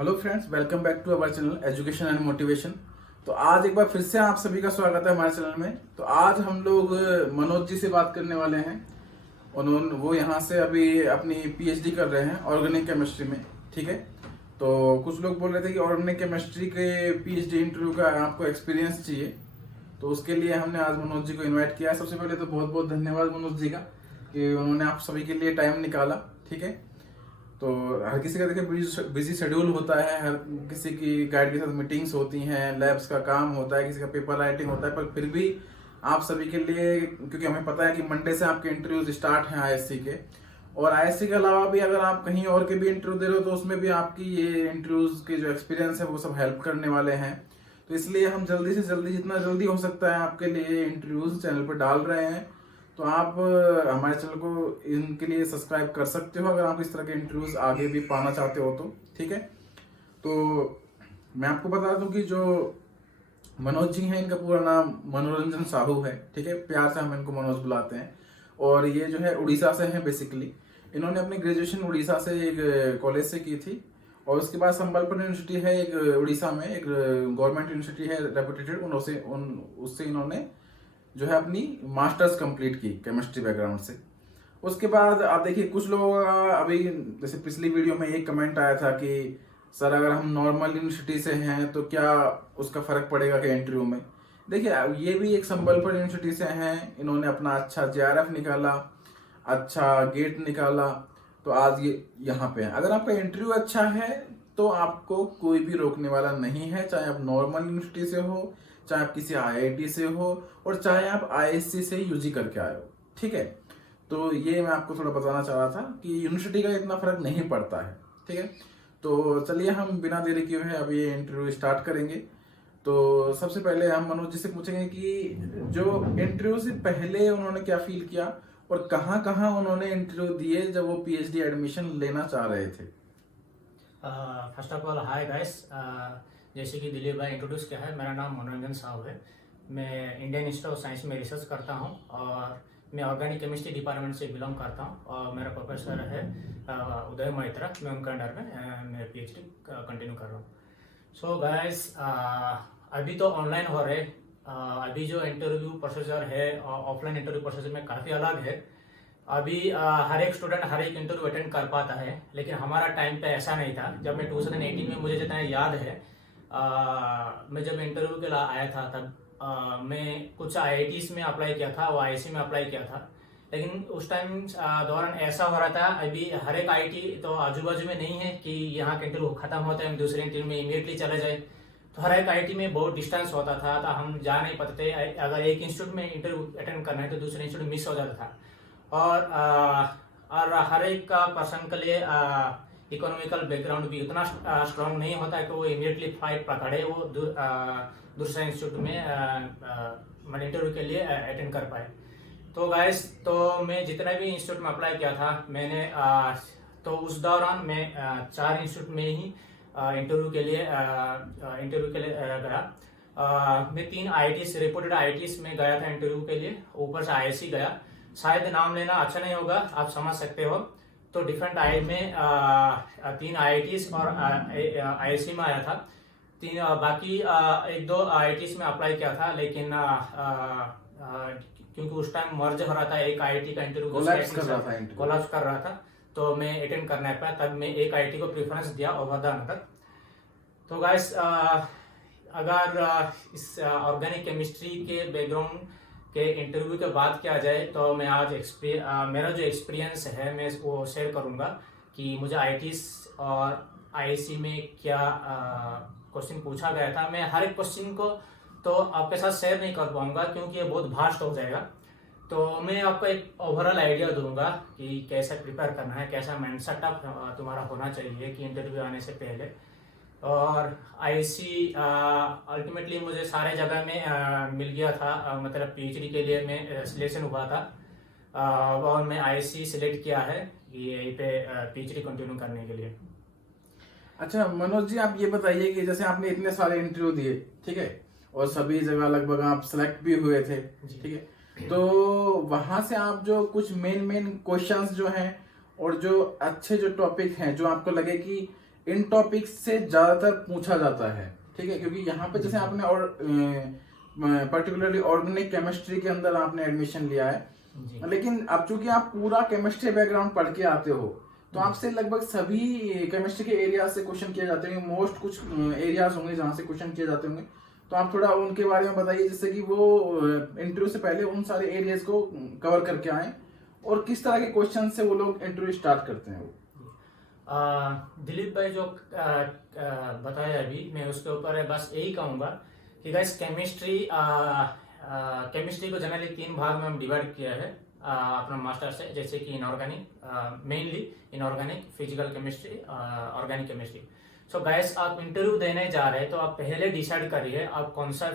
Hello friends, welcome back to our channel education and motivation. तो आज एक बार फिर से आप सभी का स्वागत है हमारे चैनल में। तो आज हम लोग मनोज जी से बात करने वाले हैं। वो यहाँ से अभी अपनी पीएचडी कर रहे हैं ऑर्गेनिक केमिस्ट्री में। ठीक है, तो कुछ लोग बोल रहे थे कि ऑर्गेनिक केमिस्ट्री के पीएचडी इंटरव्यू का आपको एक्सपीरियंस चाहिए, तो उसके लिए हमने आज मनोज जी को इन्वाइट किया। सबसे पहले तो बहुत बहुत धन्यवाद मनोज जी का कि उन्होंने आप सभी के लिए टाइम निकाला। ठीक है, तो हर किसी का देखिए बिजी शेड्यूल होता है, हर किसी की गाइड के साथ मीटिंग्स होती हैं, लैब्स का काम होता है, किसी का पेपर राइटिंग होता है, पर फिर भी आप सभी के लिए, क्योंकि हमें पता है कि मंडे से आपके इंटरव्यूज स्टार्ट हैं आईएससी के, और आईएससी के अलावा भी अगर आप कहीं और के भी इंटरव्यू दे रहे हो तो उसमें भी आपकी ये इंटरव्यूज के जो एक्सपीरियंस है वो सब हेल्प करने वाले हैं। तो इसलिए हम जल्दी से जल्दी, जितना जल्दी हो सकता है, आपके लिए इंटरव्यूज चैनल पर डाल रहे हैं। तो आप हमारे चैनल को इनके लिए सब्सक्राइब कर सकते हो अगर आप इस तरह के इंटरव्यूज आगे भी पाना चाहते हो तो। ठीक है, तो मैं आपको बता दूं कि जो मनोज जी हैं, इनका पूरा नाम मनोरंजन साहू है। ठीक है, प्यार से हम इनको मनोज बुलाते हैं, और ये जो है उड़ीसा से हैं बेसिकली। इन्होंने अपनी ग्रेजुएशन उड़ीसा से एक कॉलेज से की थी, और उसके बाद संबलपुर यूनिवर्सिटी है एक उड़ीसा में, एक गवर्नमेंट यूनिवर्सिटी है रेपुटेटेड, उससे इन्होंने जो है अपनी मास्टर्स कंप्लीट की केमिस्ट्री बैकग्राउंड से। उसके बाद आप देखिए कुछ लोगों का अभी, जैसे पिछली वीडियो में एक कमेंट आया था कि सर अगर हम नॉर्मल यूनिवर्सिटी से हैं तो क्या उसका फर्क पड़ेगा क्या इंटरव्यू में। देखिए ये भी एक संबलपुर यूनिवर्सिटी से हैं, इन्होंने अपना अच्छा जेआरएफ निकाला, अच्छा गेट निकाला, तो आज ये यहाँ पे है। अगर आपका इंटरव्यू अच्छा है तो आपको कोई भी रोकने वाला नहीं है, चाहे आप नॉर्मल यूनिवर्सिटी से हो, चाहे आप किसी आईआईटी से हो, और चाहे आप आईएससी से यूजी करके आए हो। ठीक है, तो ये मैं आपको थोड़ा बताना चाह रहा था कि यूनिवर्सिटी का इतना फर्क नहीं पड़ता है। ठीक है, तो चलिए हम बिना देरी किए हुए अब ये इंटरव्यू स्टार्ट करेंगे। तो सबसे पहले हम मनोज जी से पूछेंगे कि जो इंटरव्यू से पहले उन्होंने क्या फील किया और कहाँ कहाँ उन्होंने इंटरव्यू दिए जब वो पीएचडी एडमिशन लेना चाह रहे थे। First of all hi guys. जैसे कि दिलीप भाई इंट्रोड्यूस किया है, मेरा नाम मनोरंजन साहू है। मैं इंडियन इंस्टीट्यूट ऑफ साइंस में रिसर्च करता हूं और मैं ऑर्गेनिक केमिस्ट्री डिपार्टमेंट से बिलोंग करता हूं, और मेरा प्रोफेसर है उदय मैत्रा, मैं उनका अंडर में मैं पीएचडी कंटिन्यू कर रहा हूँ। सो गाइस, अभी तो ऑनलाइन हो रहे, अभी जो इंटरव्यू प्रोसेसर है ऑफलाइन इंटरव्यू प्रोसेसर में काफ़ी अलग है। अभी हर एक स्टूडेंट हर एक इंटरव्यू अटेंड कर पाता है, लेकिन हमारा टाइम पे ऐसा नहीं था। जब मैं 2018 में, मुझे जितना याद है, मैं जब इंटरव्यू के लिए आया था तब मैं कुछ आईआईटीज में अप्लाई किया था, वो आईआईसी में अप्लाई किया था। लेकिन उस टाइम दौरान ऐसा हो रहा था, अभी हर एक आईआईटी तो आजू बाजू में नहीं है कि यहाँ का इंटरव्यू खत्म होता है हम दूसरे इंटरव्यू में इमीडिएटली चले जाए। तो हर एक आईआईटी में बहुत डिस्टेंस होता था, तो हम जा नहीं पाते थे। अगर एक इंस्टीट्यूट में इंटरव्यू अटेंड करना है तो दूसरे इंस्टीट्यूट मिस हो जाता था। और हर एक का पर्सन के लिए इकोनॉमिकल बैकग्राउंड भी उतना स्ट्रांग नहीं होता है कि वो इमीडिएटली फ्लाइट पकड़े वो दूसरे इंस्टीट्यूट में इंटरव्यू के लिए अटेंड कर पाए। तो गाइस, तो मैं जितना भी इंस्टीट्यूट में अप्लाई किया था मैंने, तो उस दौरान मैं 4 इंस्टीट्यूट में ही इंटरव्यू के लिए गया। मैं 3 आईआईटीज, रिपोर्टेड आईआईटीज में गया था इंटरव्यू के लिए, ऊपर से आईआईसी गया। शायद नाम लेना अच्छा नहीं होगा, आप समझ सकते हो। तो डिफरेंट आई में 3 आईआईटीज और आईआईसी में आया था। बाकी 1-2 आईआईटीज में अप्लाई किया था, लेकिन क्योंकि उस टाइम मर्ज हो रहा था, एक आईआईटी का इंटरव्यू कोलैप्स कर रहा था, तो मैं अटेंड कर नहीं पाया। तब मैं एक आईआईटी को प्रेफरेंस दिया ओवर द अनदर। तो गाइस, अगर इस ऑर्गेनिक केमिस्ट्री के बैकग्राउंड के इंटरव्यू के बाद किया जाए तो मैं आज मेरा जो एक्सपीरियंस है मैं वो शेयर करूंगा कि मुझे आईआईटीज और आईआईसी में क्या क्वेश्चन पूछा गया था। मैं हर एक क्वेश्चन को तो आपके साथ शेयर नहीं कर पाऊंगा क्योंकि ये बहुत भास्ट हो जाएगा। तो मैं आपको एक ओवरऑल आइडिया दूंगा कि कैसे प्रिपेयर करना है, कैसा माइंड सेटअप तुम्हारा होना चाहिए कि इंटरव्यू आने से पहले। और आईआईसी अल्टीमेटली मुझे सारे जगह में मिल गया था, मतलब पीएचडी के लिए मैं सिलेक्शन हुआ था, और मैं आईआईसी सिलेक्ट किया है यहीं पे पीएचडी कंटिन्यू करने के लिए। अच्छा मनोज जी, आप ये बताइए कि जैसे आपने इतने सारे इंटरव्यू दिए, ठीक है, और सभी जगह लगभग आप सिलेक्ट भी हुए थे, ठीक है, तो वहां से आप जो कुछ मेन क्वेश्चंस जो हैं और जो अच्छे जो टॉपिक हैं जो आपको लगे कि इन टॉपिक्स से ज्यादातर पूछा जाता है, ठीक है, क्योंकि यहाँ पे जैसे आपने और पर्टिकुलरली ऑर्गेनिक केमिस्ट्री के अंदर आपने एडमिशन लिया है, लेकिन अब चूंकि आप पूरा केमिस्ट्री बैकग्राउंड पढ़ के आते हो तो आपसे लगभग सभी केमिस्ट्री के एरिया से क्वेश्चन किए जाते होंगे, मोस्ट कुछ एरियाज होंगे जहाँ से क्वेश्चन किए जाते होंगे, तो आप थोड़ा उनके बारे में बताइए जिससे कि वो इंटरव्यू से पहले उन सारे एरियाज को कवर करके आए और किस तरह के क्वेश्चन से वो लोग इंटरव्यू स्टार्ट करते हैं। दिलीप भाई जो बताया अभी, मैं उसके ऊपर बस यही कहूँगा कि गाइस केमिस्ट्री को जनरली 3 भाग में हम डिवाइड किया है अपना मास्टर से, जैसे कि inorganic, mainly inorganic, physical chemistry, organic chemistry. So guys आप इंटरव्यू देने जा रहे हैं तो आप पहले डिसाइड करिए आप कौन सा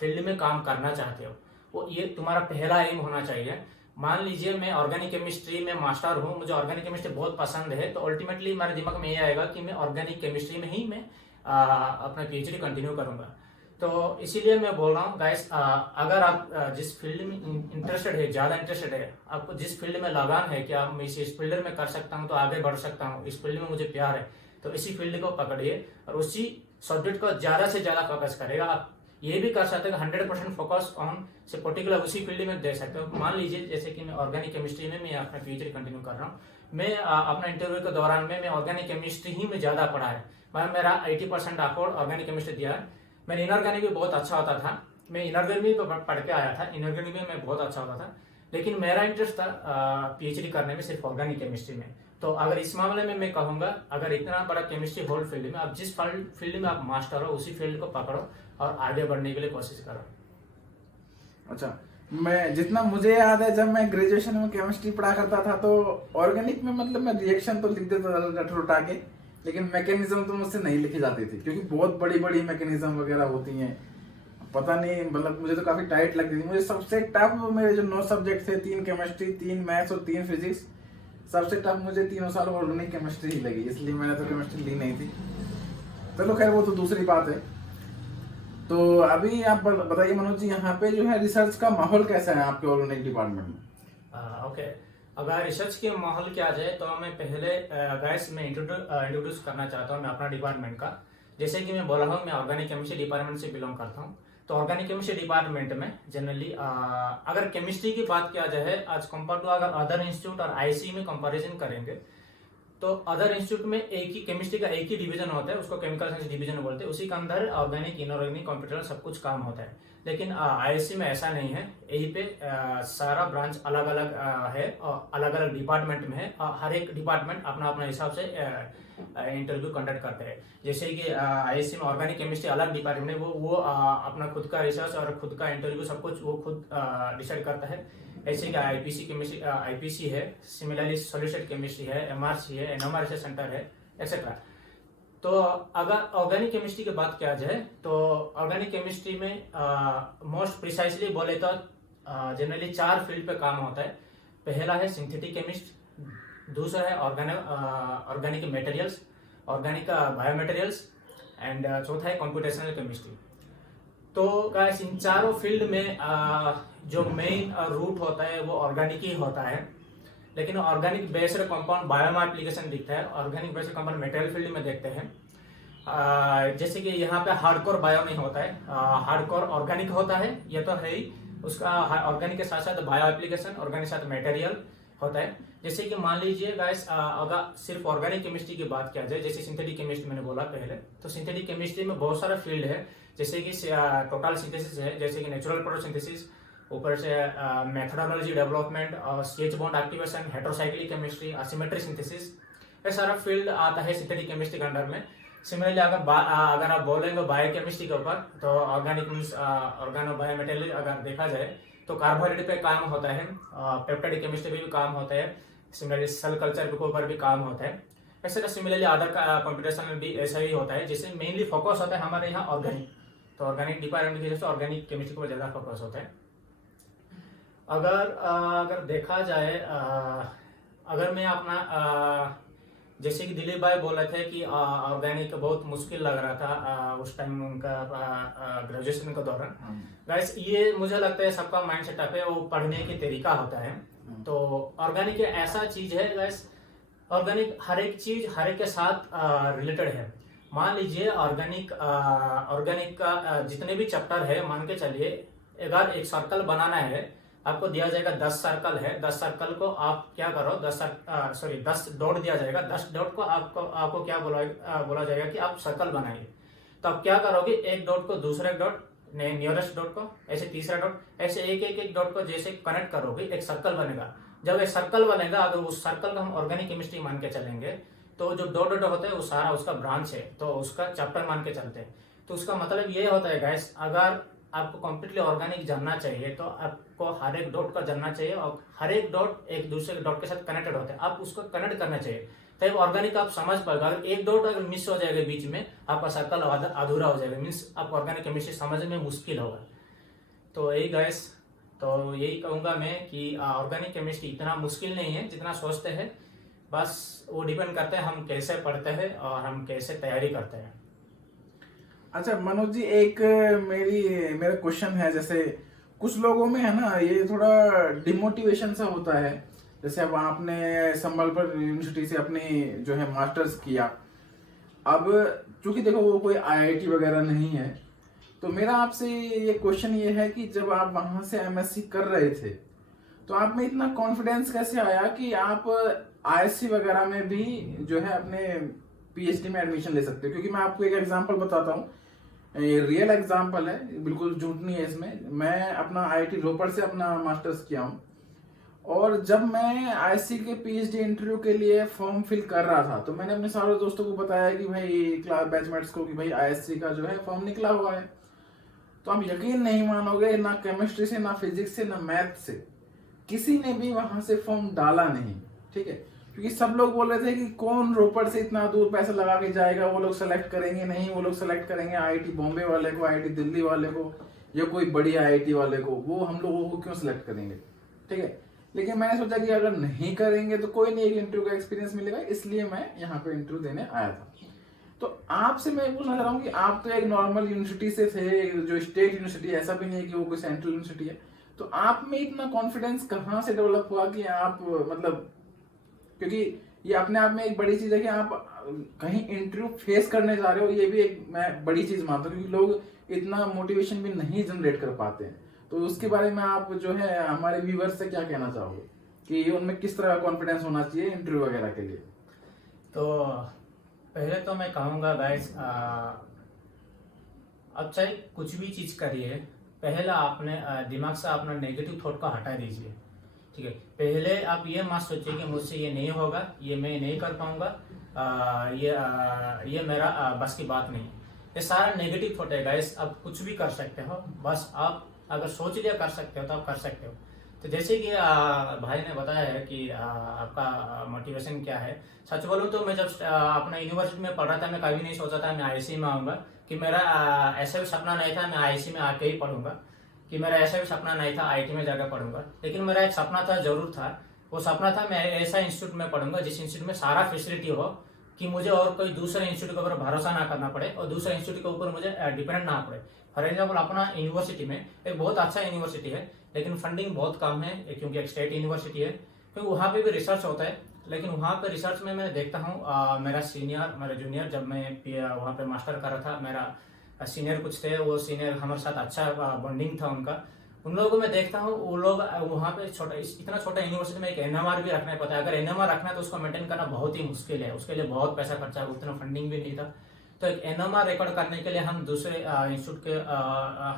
फील्ड में काम करना चाहते हो, वो ये तुम्हारा पहला एम होना चाहिए। मान लीजिए मैं ऑर्गेनिक केमिस्ट्री में मास्टर हूँ, मुझे ऑर्गेनिक केमिस्ट्री बहुत पसंद है, तो अल्टीमेटली मेरे दिमाग में ये आएगा कि मैं ऑर्गेनिक केमिस्ट्री में ही मैं अपना पीएचडी कंटिन्यू करूंगा। तो इसीलिए मैं बोल रहा हूँ गाइस, अगर आप जिस फील्ड में इंटरेस्टेड है, ज़्यादा इंटरेस्टेड है, आपको जिस फील्ड में लगान है कि आप मैं इस फील्ड में कर सकता हूँ तो आगे बढ़ सकता हूँ, इस फील्ड में मुझे प्यार है, तो इसी फील्ड को पकड़िए और उसी सब्जेक्ट को ज़्यादा से ज़्यादा फोकस करेगा। आप ये भी कर सकते हैं 100% फोकस ऑन से पर्टिकुलर उसी फील्ड में दे सकते हो। मान लीजिए जैसे कि मैं ऑर्गेनिक केमिस्ट्री में मैं अपना पीएचडी कंटिन्यू कर रहा हूँ, मैं अपना इंटरव्यू के दौरान में मैं ऑर्गेनिक केमिस्ट्री ही में ज़्यादा पढ़ा है, मेरा 80% अफोर्ड ऑर्गेनिक केमिस्ट्री दिया है। मेरा इनऑर्गेनिक भी बहुत अच्छा होता था, मैं इनऑर्गेनिक भी पढ़ के आया था, इनऑर्गेनिक में मैं बहुत अच्छा होता था, लेकिन मेरा इंटरेस्ट था पीएचडी करने में सिर्फ ऑर्गेनिक केमिस्ट्री में। तो अगर इस मामले में मैं कहूँगा, अगर इतना बड़ा केमिस्ट्री होल फील्ड में आप जिस फील्ड में आप मास्टर हो उसी फील्ड को पकड़ो और आगे बढ़ने के लिए कोशिश करो। अच्छा, मैं जितना मुझे याद है जब मैं ग्रेजुएशन में केमिस्ट्री पढ़ा करता था तो ऑर्गेनिक में मतलब मैं रिएक्शन तो लिख देता था रट रटा के, लेकिन मैकेनिज्म तो मुझसे नहीं लिखी जाती थी क्योंकि बहुत बड़ी बड़ी मैकेनिज्म वगैरह होती हैं, पता नहीं, मतलब मुझे तो काफी टाइट लगती थी। मुझे सबसे टफ मेरे जो 9 सब्जेक्ट थे, 3 केमिस्ट्री, 3 मैथ्स और 3 फिजिक्स, सबसे टफ मुझे तीनों साल ऑर्गेनिक केमिस्ट्री ही लगी, इसलिए मैंने तो केमिस्ट्री ली नहीं थी। चलो खैर वो तो दूसरी बात है। तो अभी आप बताइए मनोज जी, यहाँ पे जो है रिसर्च का माहौल कैसा है आपके ऑर्गेनिक डिपार्टमेंट में? ओके, अगर रिसर्च के माहौल क्या जाए तो मैं पहले गाइस मैं इंट्रोड्यूस करना चाहता हूँ मैं अपना डिपार्टमेंट का। जैसे कि मैं बोला हूँ मैं ऑर्गेनिक केमिस्ट्री डिपार्टमेंट से बिलोंग करता हूँ, तो ऑर्गेनिक केमिस्ट्री डिपार्टमेंट में जनरली अगर केमिस्ट्री की बात किया जाए आज कंपेयर टू अगर अदर इंस्टीट्यूट और आईसी में कंपैरिजन करेंगे तो अदर इंस्टीट्यूट में एक ही केमिस्ट्री का एक ही डिवीजन होता है, उसको केमिकल साइंस डिवीजन बोलते हैं, उसी के अंदर ऑर्गेनिक, इनऑर्गेनिक, कंप्यूटर सब कुछ काम होता है। लेकिन आईएससी में ऐसा नहीं है, यहीं पे सारा ब्रांच अलग अलग है और अलग अलग डिपार्टमेंट में है, हर एक डिपार्टमेंट अपना अपना हिसाब से इंटरव्यू कंडक्ट करते हैं। जैसे कि आईएससी में ऑर्गेनिक केमिस्ट्री अलग डिपार्टमेंट है, वो अपना खुद का रिसर्च और खुद का इंटरव्यू सब कुछ वो खुद डिसाइड करता है। ऐसे कि आईपीसी केमिस्ट्री, आईपीसी है, सिमिलरली सॉल्यूशन केमिस्ट्री है, एमआरसी है, एनएमआर रिसर्च सेंटर है, एक्सेट्रा। तो अगर ऑर्गेनिक केमिस्ट्री की बात किया जाए तो ऑर्गेनिक केमिस्ट्री में मोस्ट प्रिसाइसली बोले तो जनरली 4 फील्ड पे काम होता है। पहला है सिंथेटिक केमिस्ट, दूसरा है organic materials, organic biomaterials and चौथा है कंप्यूटेशनल केमिस्ट्री। तो गाइस इन चारों फील्ड में जो मेन रूट होता है वो ऑर्गेनिक ही होता है, लेकिन ऑर्गेनिक बेस्ड कंपाउंड बायो में एप्लीकेशन दिखता है, organic based compound material field में देखते हैं। जैसे कि यहाँ पे हार्डकोर बायो नहीं होता है, हार्डकोर ऑर्गेनिक होता है, ये तो है ही, उसका ऑर्गेनिक के साथ साथ बायो एप्लीकेशन, ऑर्गेनिक के साथ मटेरियल होता है। जैसे कि मान लीजिए गाइस अगर सिर्फ ऑर्गेनिक केमिस्ट्री की बात किया जाए, जैसे सिंथेटिक केमिस्ट्री मैंने बोला पहले, तो सिंथेटिक केमिस्ट्री में बहुत सारा फील्ड है, जैसे कि टोटल सिंथेसिस है, जैसे कि नेचुरल प्रोडक्ट सिंथेसिस, ऊपर से मेथोडोलॉजी डेवलपमेंट और CH bond activation, heterocyclic chemistry, asymmetric synthesis, ये सारा फील्ड आता है सिंथेटिक केमिस्ट्री के अंडर में। सिमिलरली अगर आप बोलेंगे बायोकेमिस्ट्री के ऊपर तो ऑर्गेनिक मीन्स ऑर्गेनो बायोमेटेरियल अगर देखा जाए तो कार्बोहाइड्रेट पे काम होता है, पेप्टाइड केमिस्ट्री पे भी काम होता है, सिमिलरली सेल कल्चर के ऊपर भी काम होता है। ऐसे सिमिलरली अदर कंप्यूटेशन में भी ऐसा ही होता है, जिससे मेनली फोकस होता है हमारे यहाँ ऑर्गेनिक, तो ऑर्गेनिक डिपार्टमेंट की वजह से ऑर्गेनिक केमिस्ट्री पर ज्यादा फोकस होता है। अगर देखा जाए अगर मैं अपना जैसे कि दिलीप भाई बोल रहे थे कि ऑर्गेनिक बहुत मुश्किल लग रहा था उस टाइम उनका ग्रेजुएशन के दौरान, गाइस ये मुझे लगता है सबका माइंड सेटअप है, वो पढ़ने की तरीका होता है। तो ऑर्गेनिक ऐसा चीज है गाइस, ऑर्गेनिक हर एक चीज हर एक के साथ रिलेटेड है। मान लीजिए ऑर्गेनिक का जितने भी चैप्टर है, मान के चलिए अगर एक सर्कल बनाना है, आपको दिया जाएगा 10 सर्कल है, 10 सर्कल को आप क्या करो, 10 डॉट दिया जाएगा, 10 डॉट को आपको क्या बोला जाएगा कि आप सर्कल बनाइए। तो आप क्या करोगे, एक डॉट को दूसरे डॉट, नियरेस्ट डॉट को, ऐसे तीसरा डॉट, ऐसे एक डॉट को जैसे कनेक्ट करोगे एक सर्कल बनेगा। जब एक सर्कल बनेगा, अगर उस सर्कल को हम ऑर्गेनिक केमिस्ट्री मान के चलेंगे तो जो डॉट डॉट होता है वो सारा उसका ब्रांच है, तो उसका चैप्टर मान के चलते हैं। तो उसका मतलब ये होता है गाइस, अगर आपको कम्प्लीटली ऑर्गेनिक जानना चाहिए तो आपको हर एक डॉट का जानना चाहिए, और हर एक डॉट एक दूसरे डॉट के साथ कनेक्टेड होते हैं, आप उसको कनेक्ट करना चाहिए, तब ऑर्गेनिक आप समझ पाएगा। अगर एक डॉट अगर मिस हो जाएगा बीच में, आपका सर्कल अधूरा हो जाएगा, मीन्स आप ऑर्गेनिक केमिस्ट्री समझने में मुश्किल होगा। तो यही गाइस, तो यही कहूंगा मैं कि ऑर्गेनिक केमिस्ट्री इतना मुश्किल नहीं है जितना सोचते हैं, बस वो डिपेंड करते हैं हम कैसे पढ़ते हैं और हम कैसे तैयारी करते हैं। अच्छा मनोज जी, एक मेरा क्वेश्चन है, जैसे कुछ लोगों में है ना ये थोड़ा डिमोटिवेशन सा होता है। जैसे अब आपने संबलपुर यूनिवर्सिटी से अपनी जो है मास्टर्स किया, अब चूंकि देखो वो कोई आईआईटी वगैरह नहीं है, तो मेरा आपसे ये क्वेश्चन ये है कि जब आप वहां से एमएससी कर रहे थे तो आप में इतना कॉन्फिडेंस कैसे आया कि आप आईएससी वगैरह में भी जो है अपने पीएचडी में एडमिशन ले सकते हो? क्योंकि मैं आपको एक एग्जांपल बताता हूँ, ये रियल एग्जांपल है, बिल्कुल झूठ नहीं है इसमें। मैं अपना आईआईटी रोपड़ से अपना मास्टर्स किया हूँ, और जब मैं आईएससी के पीएचडी इंटरव्यू के लिए फॉर्म फिल कर रहा था तो मैंने अपने सारे दोस्तों को बताया कि भाई, क्लास बैचमेट्स को, कि भाई आईएससी का जो है फॉर्म निकला हुआ है। तो आप यकीन नहीं मानोगे, ना केमिस्ट्री से, ना फिजिक्स से, ना मैथ से किसी ने भी वहां से फॉर्म डाला नहीं। ठीक है, क्योंकि सब लोग बोल रहे थे कि कौन रोपड़ से इतना दूर पैसा लगा के जाएगा, वो लोग सेलेक्ट करेंगे नहीं, वो लोग सेलेक्ट करेंगे आईआईटी बॉम्बे वाले को, आईआईटी दिल्ली वाले को, या कोई बड़ी आईआईटी वाले को, वो हम लोगों को क्यों सिलेक्ट करेंगे। ठीक है, लेकिन मैंने सोचा कि अगर नहीं करेंगे तो कोई नहीं, एक इंटरव्यू का एक्सपीरियंस मिलेगा, इसलिए मैं यहाँ पे इंटरव्यू देने आया था। तो आपसे मैं पूछना चाह रहा हूँ कि आप तो एक नॉर्मल यूनिवर्सिटी से थे, जो स्टेट यूनिवर्सिटी, ऐसा भी नहीं है कि वो कोई सेंट्रल यूनिवर्सिटी है, तो आप में इतना कॉन्फिडेंस कहाँ से डेवलप हुआ कि आप, मतलब, क्योंकि ये अपने आप में एक बड़ी चीज है कि आप कहीं इंटरव्यू फेस करने जा रहे हो, ये भी एक मैं बड़ी चीज मानता हूँ, क्योंकि लोग इतना मोटिवेशन भी नहीं जनरेट कर पाते हैं। तो उसके बारे में आप जो है हमारे व्यूअर्स से क्या कहना चाहोगे कि उनमें किस तरह का कॉन्फिडेंस होना चाहिए इंटरव्यू वगैरह के लिए? तो पहले तो मैं कहूँगा गाइस, अब चाहे कुछ भी चीज़ करिए, पहला आपने दिमाग से अपना नेगेटिव थॉट को हटा दीजिए। ठीक है, पहले आप ये मत सोचिए कि मुझसे ये नहीं होगा, ये मैं नहीं कर पाऊंगा, ये मेरा बस की बात नहीं। ये सारा नेगेटिव थॉट है गाइस। आप कुछ भी कर सकते हो, बस आप अगर सोच लिया कर सकते हो तो आप कर सकते हो। तो जैसे कि भाई ने बताया है कि आपका मोटिवेशन क्या है, सच बोलूं तो मैं जब अपना यूनिवर्सिटी में पढ़ रहा था, मैं कभी नहीं सोचा था मैं आईआईसी में आऊंगा, कि मेरा ऐसा भी सपना नहीं था मैं आईआईसी में आके ही पढ़ूंगा, कि मेरा ऐसा भी सपना नहीं था आईआईटी में जाकर पढ़ूंगा। लेकिन मेरा एक सपना था, जरूर था, वो सपना था मैं ऐसा इंस्टीट्यूट में पढ़ूंगा जिस इंस्टीट्यूट में सारा फैसिलिटी हो, कि मुझे और कोई दूसरे इंस्टीट्यूट के ऊपर भरोसा ना करना पड़े और दूसरे इंस्टीट्यूट के ऊपर मुझे डिपेंडेंट ना पड़े। फॉर एग्जाम्पल, अपना यूनिवर्सिटी में एक बहुत अच्छा यूनिवर्सिटी है, लेकिन फंडिंग बहुत कम है, क्योंकि एक स्टेट यूनिवर्सिटी है, क्योंकि वहाँ पे भी रिसर्च होता है, लेकिन वहाँ पे रिसर्च में मैं देखता हूँ मेरा जूनियर, जब मैं वहाँ पे मास्टर कर रहा था, मेरा सीनियर कुछ थे, वो सीनियर हमारे साथ अच्छा बॉन्डिंग था उनका, उन लोगों को मैं देखता हूँ, वो लोग वहाँ पे इतना छोटा यूनिवर्सिटी में एक एनएमआर भी रखना पड़ता है। अगर एनएमआर रखना है तो उसको मेंटेन करना बहुत ही मुश्किल है, उसके लिए बहुत पैसा खर्चा है, उतना फंडिंग भी नहीं था। तो एक एनएमआर रिकॉर्ड करने के लिए हम दूसरे इंस्टीट्यूट के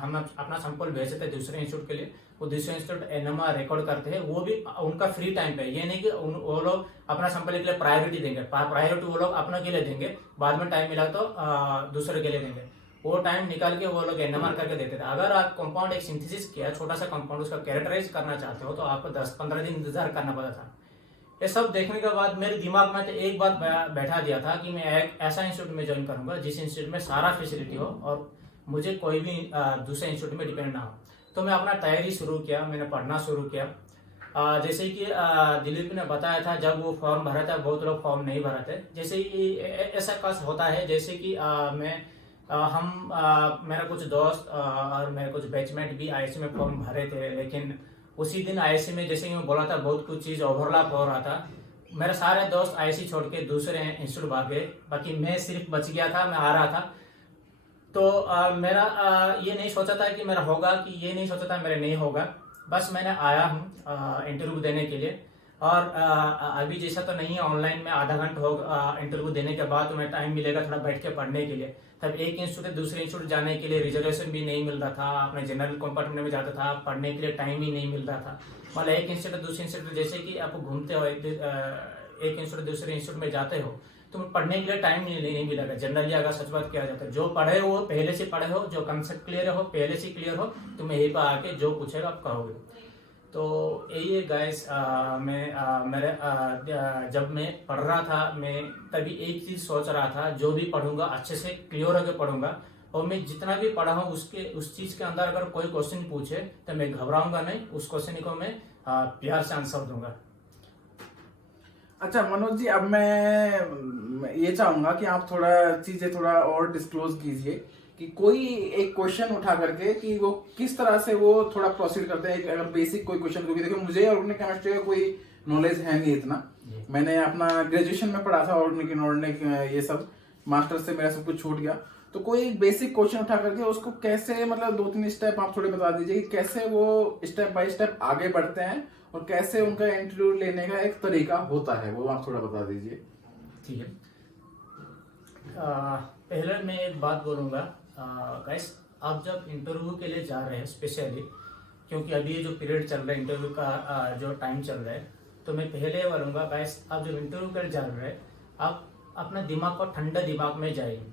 हम अपना सैंपल भेजते थे दूसरे इंस्टीट्यूट के लिए, वो दूसरे इंस्टीट्यूट एनएमआर रिकॉर्ड करते हैं, वो भी उनका फ्री टाइम पे। ये नहीं कि वो लोग अपना सैंपल के लिए प्रायोरिटी देंगे, प्रायोरिटी वो लोग अपने के लिए देंगे, बाद में टाइम मिला तो दूसरे के लिए देंगे, वो टाइम निकाल के वो लोग एनएमआर करके देते थे। अगर आप कंपाउंड एक सिंथेसिस किया, छोटा सा कंपाउंड, उसका कैरेक्टराइज करना चाहते हो तो आपको 10-15 दिन इंतजार करना पड़ता था। ये सब देखने के बाद मेरे दिमाग में तो एक बात बैठा दिया था कि मैं एक ऐसा इंस्टीट्यूट में ज्वाइन करूंगा जिस इंस्टीट्यूट में सारा फैसिलिटी हो और मुझे कोई भी दूसरे इंस्टीट्यूट में डिपेंड ना हो। तो मैं अपना तैयारी शुरू किया, मैंने पढ़ना शुरू किया। जैसे कि दिलीप ने बताया था, जब वो फॉर्म भरा था, बहुत लोग फॉर्म नहीं भरा थे। जैसे कि ऐसा कस होता है, जैसे कि मेरा कुछ दोस्त और मेरे कुछ बैचमेट भी आईआईसी में फॉर्म भरे थे, लेकिन उसी दिन आईआईसी में, जैसे कि मैं बोला था, बहुत कुछ चीज ओवरलैप हो रहा था। मेरे सारे दोस्त आईसी छोड़ के दूसरे इंस्टीट्यूट भाग गए, बाकी मैं सिर्फ बच गया था, मैं आ रहा था। तो मेरा ये नहीं सोचा था कि मेरा होगा, कि ये नहीं सोचा था मेरा नहीं होगा। बस मैंने आया हूँ इंटरव्यू देने के लिए। और अभी जैसा तो नहीं है ऑनलाइन में आधा घंटा होगा इंटरव्यू देने के बाद तुम्हें टाइम मिलेगा थोड़ा बैठ के पढ़ने के लिए। तब एक इंस्टीट्यूट से दूसरे इंस्टीट्यूट जाने के लिए रिजर्वेशन भी नहीं मिल रहा था, अपने जनरल कंपार्टमेंट में जाता था, पढ़ने के लिए टाइम ही नहीं मिल रहा था। मतलब एक इंस्टीट्यूट दूसरे इंस्टीट्यूट, जैसे कि आप घूमते हो एक इंस्टीट्यूट दूसरे इंस्टीट्यूट में जाते हो, तुम पढ़ने के लिए टाइम नहीं मिलेगा। जनरली अगर सच बात किया जाता है, जो पढ़े हो पहले से पढ़े हो, जो कंसेप्ट क्लियर हो पहले से क्लियर हो, तुम यहीं पर आके जो पूछेगा आप करोगे। तो यही है गाइस। जब मैं पढ़ रहा था, मैं तभी एक चीज सोच रहा था, जो भी पढ़ूंगा अच्छे से क्लियर होकर पढ़ूंगा, और मैं जितना भी पढ़ा हूँ उस चीज के अंदर अगर कोई क्वेश्चन पूछे तो मैं घबराऊंगा नहीं, उस क्वेश्चन को मैं प्यार से आंसर दूंगा। अच्छा मनोज जी, अब मैं ये चाहूंगा कि आप थोड़ा चीजें थोड़ा और डिस्क्लोज कीजिए कि कोई एक क्वेश्चन उठा करके कि वो किस तरह से वो थोड़ा प्रोसीड करते हैं। अगर बेसिक कोई क्वेश्चन, क्योंकि देखिए मुझे ऑर्गेनिक केमिस्ट्री का कोई नॉलेज है नहीं इतना। मैंने अपना ग्रेजुएशन में पढ़ा था ऑर्गेनिक ये सब, मास्टर से मेरा सब कुछ छूट गया। तो कोई बेसिक क्वेश्चन उठा करके उसको कैसे, मतलब 2-3 स्टेप आप थोड़े बता दीजिए कि कैसे वो स्टेप बाय स्टेप आगे बढ़ते हैं और कैसे उनका इंटरव्यू लेने का एक तरीका होता है, वो आप थोड़ा बता दीजिए। ठीक है। पहले मैं एक बात बोलूँगा गाइस, आप जब इंटरव्यू के लिए जा रहे हैं स्पेशली, क्योंकि अभी ये जो पीरियड चल रहा है इंटरव्यू का, जो टाइम चल रहा है, तो मैं पहले बोलूँगा गाइस, आप जब इंटरव्यू के लिए जा रहे हैं, आप अपने दिमाग को ठंडे दिमाग में जाइए।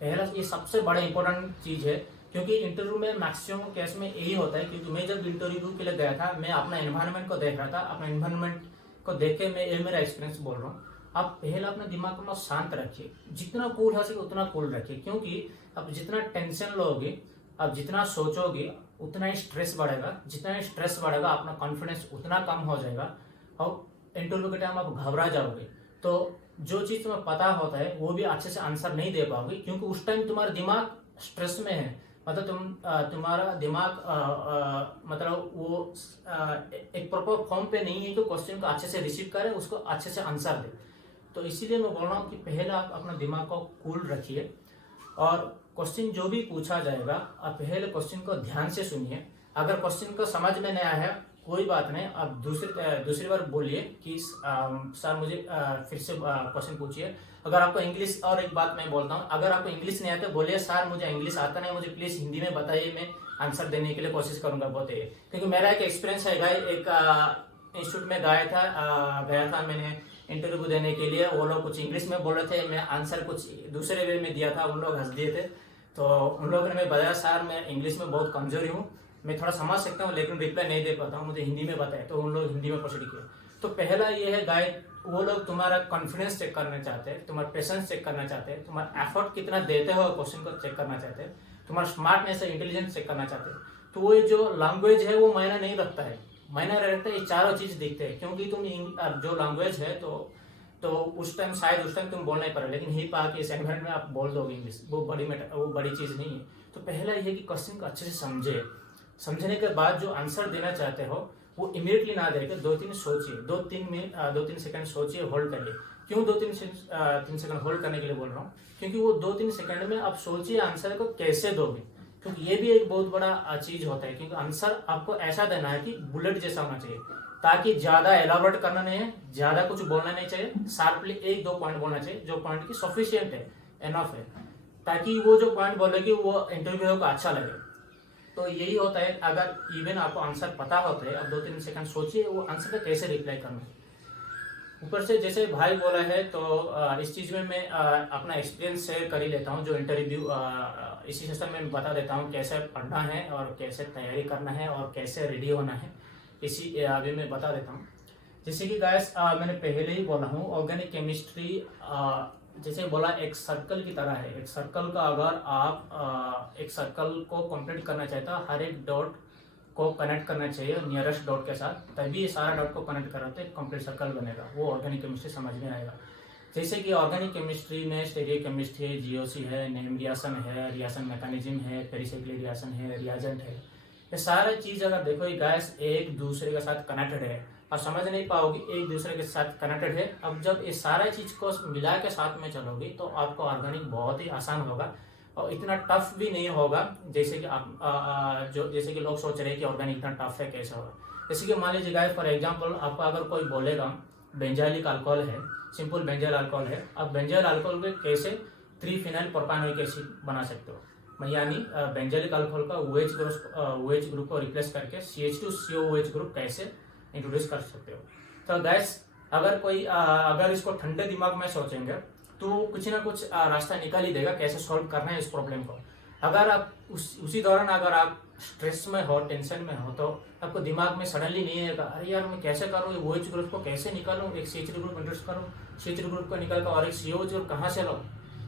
पहला ये सबसे बड़ा इंपॉर्टेंट चीज़ है, क्योंकि इंटरव्यू में मैक्सिमम केस में यही होता है। क्योंकि मैं जब इंटरव्यू के लिए गया था, मैं अपना एनवायरनमेंट को देख रहा था, अपना एनवायरनमेंट को देख के मैं, ये मेरा एक्सपीरियंस बोल रहा हूँ। आप पहले अपने दिमाग को शांत रखिए, जितना कूल हो सके उतना कूल रखिए, क्योंकि आप जितना टेंशन लोगे, आप जितना सोचोगे, उतना ही स्ट्रेस बढ़ेगा। जितना ही स्ट्रेस बढ़ेगा, अपना कॉन्फिडेंस उतना कम हो जाएगा और इंटरव्यू के टाइम आप घबरा जाओगे। तो जो चीज़ तुम्हें पता होता है वो भी अच्छे से आंसर नहीं दे पाओगे, क्योंकि उस टाइम तुम्हारा दिमाग स्ट्रेस में है। मतलब तुम्हारा दिमाग मतलब वो एक प्रॉपर फॉर्म पे नहीं है कि क्वेश्चन को अच्छे से रिसीव करे, उसको अच्छे से आंसर दे। तो इसीलिए मैं बोल रहा हूँ कि पहले आप अपना दिमाग को कूल रखिए, और क्वेश्चन जो भी पूछा जाएगा आप पहले क्वेश्चन को ध्यान से सुनिए। अगर क्वेश्चन को समझ में नहीं आया है, कोई बात नहीं, आप दूसरी बार बोलिए कि सर मुझे फिर से क्वेश्चन पूछिए। अगर आपको इंग्लिश, और एक बात मैं बोलता हूँ, अगर आपको इंग्लिश नहीं आता बोलिए सर मुझे इंग्लिश आता नहीं, मुझे प्लीज हिंदी में बताइए, मैं आंसर देने के लिए कोशिश करूंगा। बताइए, क्योंकि मेरा एक एक्सपीरियंस है गाइस, एक इंस्टीट्यूट में गया था मैंने इंटरव्यू देने के लिए। वो लोग कुछ इंग्लिश में बोल रहे थे, मैं आंसर कुछ दूसरे वे में दिया था, उन लोग हंस दिए थे। तो उन लोगों ने मैं बताया सर मैं इंग्लिश में बहुत कमजोरी हूँ, मैं थोड़ा समझ सकता हूँ लेकिन रिप्लाई नहीं दे पाता हूँ, मुझे हिंदी में बताए। तो उन लोग हिंदी में प्रोसीड किए। तो पहला ये है गाइड, वो लोग तुम्हारा कॉन्फिडेंस चेक करना चाहते हैं, तुम्हारा पेशेंस चेक करना चाहते हैं, तुम्हारा एफर्ट कितना देते हो क्वेश्चन को चेक करना चाहते हैं, तुम्हारा स्मार्टनेस है, इंटेलिजेंस चेक करना चाहते हैं। तो वो जो लैंग्वेज है वो मायने नहीं रखता है, मायने रहता है ये चारों चीज दिखते हैं। क्योंकि तुम जो लैंग्वेज है तो उस टाइम शायद उस टाइम तुम बोल नहीं पा रहे, लेकिन यही पा के इस एनवायरमेंट में आप बोल दोगे इंग्लिश, वो बड़ी चीज नहीं है। तो पहला ये कि क्वेश्चन को अच्छे से समझने के बाद जो आंसर देना चाहते हो वो इमीडिएटली ना देकर 2-3 सोचिए, 2-3 सेकंड सोचिए, होल्ड करिए। क्यों 2-3 सेकंड होल्ड करने के लिए बोल रहा हूँ, क्योंकि वो 2-3 सेकंड में आप सोचिए आंसर को कैसे दोगे, क्योंकि ये भी एक बहुत बड़ा चीज होता है। क्योंकि आंसर आपको ऐसा देना है कि बुलेट जैसा होना चाहिए, ताकि ज्यादा एलाबोरेट करना नहीं है, ज्यादा कुछ बोलना नहीं चाहिए, शार्पली 1-2 पॉइंट बोलना चाहिए, जो पॉइंट की सफिशियंट है, एनफ है, ताकि वो जो पॉइंट बोलेगी वो इंटरव्यू को अच्छा लगे। तो यही होता है, अगर इवन आपको आंसर पता होता है, अब 2-3 सेकंड सोचिए वो आंसर पे कैसे रिप्लाई करना है। ऊपर से जैसे भाई बोला है, तो इस चीज में मैं अपना एक्सपीरियंस शेयर कर ही लेता हूँ। जो इंटरव्यू इसी सेशन में बता देता हूँ कैसे पढ़ना है और कैसे तैयारी करना है और कैसे रेडी होना है, इसी अभी मैं बता देता हूँ। जैसे कि गाइस मैंने पहले ही बोला हूँ, ऑर्गेनिक केमिस्ट्री जैसे बोला एक सर्कल की तरह है। एक सर्कल का अगर आप एक सर्कल को कंप्लीट करना चाहते हो, हर एक डॉट को कनेक्ट करना चाहिए नियरेस्ट डॉट के साथ, तभी सारा डॉट को कनेक्ट कराते कंप्लीट सर्कल बनेगा, वो ऑर्गेनिक केमिस्ट्री समझ में आएगा। जैसे कि ऑर्गेनिक केमिस्ट्री में स्टेरियोकेमिस्ट्री है, जीओसी है, नेम रिएक्शन है, रिएक्शन मैकेनिज्म है, पेरिसाइक्लिक रिएक्शन है, रिएजेंट है, ये सारा चीज अगर देखो ये गैस एक दूसरे के साथ कनेक्टेड है। और समझ नहीं पाओगे, एक दूसरे के साथ कनेक्टेड है। अब जब ये सारा चीज को मिला के साथ में चलोगी तो आपको ऑर्गेनिक बहुत ही आसान होगा और इतना टफ भी नहीं होगा जैसे कि आप जैसे कि लोग सोच रहे हैं कि ऑर्गेनिक इतना टफ है, कैसे होगा। जैसे कि मान लीजिए गाइस, फॉर एग्जांपल आपको अगर कोई बोलेगा बेंजाइलिक अल्कोहल है, सिंपल बेंजाइल अल्कोहल है, आप बेंजाइल अल्कोहल के कैसे 3 फिनाइल प्रोपानोइक एसिड बना सकते हो, यानी बेंजाइलिक अल्कोहल का OH ग्रुप को रिप्लेस करके CH2COOH ग्रुप कैसे इंट्रोड्यूस कर सकते हो। तो गैस, अगर इसको ठंडे दिमाग में सोचेंगे तो कुछ ना कुछ रास्ता निकाल ही देगा कैसे सॉल्व करना है इस प्रॉब्लम को। अगर आप उसी दौरान अगर आप स्ट्रेस में हो, टेंशन में हो, तो आपको दिमाग में सडनली नहीं आएगा अरे यार मैं कैसे करूँ, ये OH ग्रुप को कैसे निकालूं, एक CH2 ग्रुप इंट्रोड्यूस करूँ, CH2 ग्रुप को निकाल कर और एक COOH ग्रुप कहाँ से लो।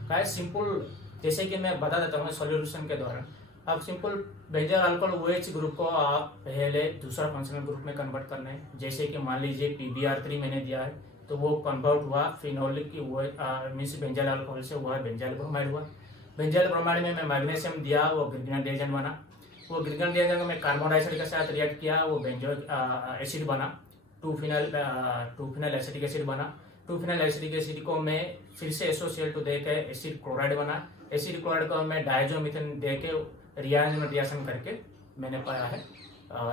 गाइस सिंपल, जैसे कि मैं बता देता हूँ सॉल्यूशन के दौरान। आप simple benzyl alcohol OH group को आप पहले दूसरा फंक्शनल ग्रुप में कन्वर्ट करना है। जैसे कि मान लीजिए PBr3 मैंने दिया है तो वो कन्वर्ट हुआ फिनोलिक की मीन्स बेंजाइल अल्कोहल से हुआ बेंजाइल ब्रोमाइड हुआ। बेंजाइल ब्रोमाइड में मैं मैग्नीशियम दिया, वो ग्रिग्नेट रिएजेंट बना। वो ग्रिग्नेट रिएजेंट को मैं कार्बन डाइऑक्साइड के साथ रिएक्ट किया, वो बेंजोइक एसिड बना, 2 फिनाइल एसिटिक एसिड बना। 2 फिनाइल एसिटिक एसिड को मैं फिर से SOCl2 देके एसिड क्लोराइड बना। एसिड क्लोराइड को मैं डायजोमिथेन देके रिएक्शन करके मैंने पाया है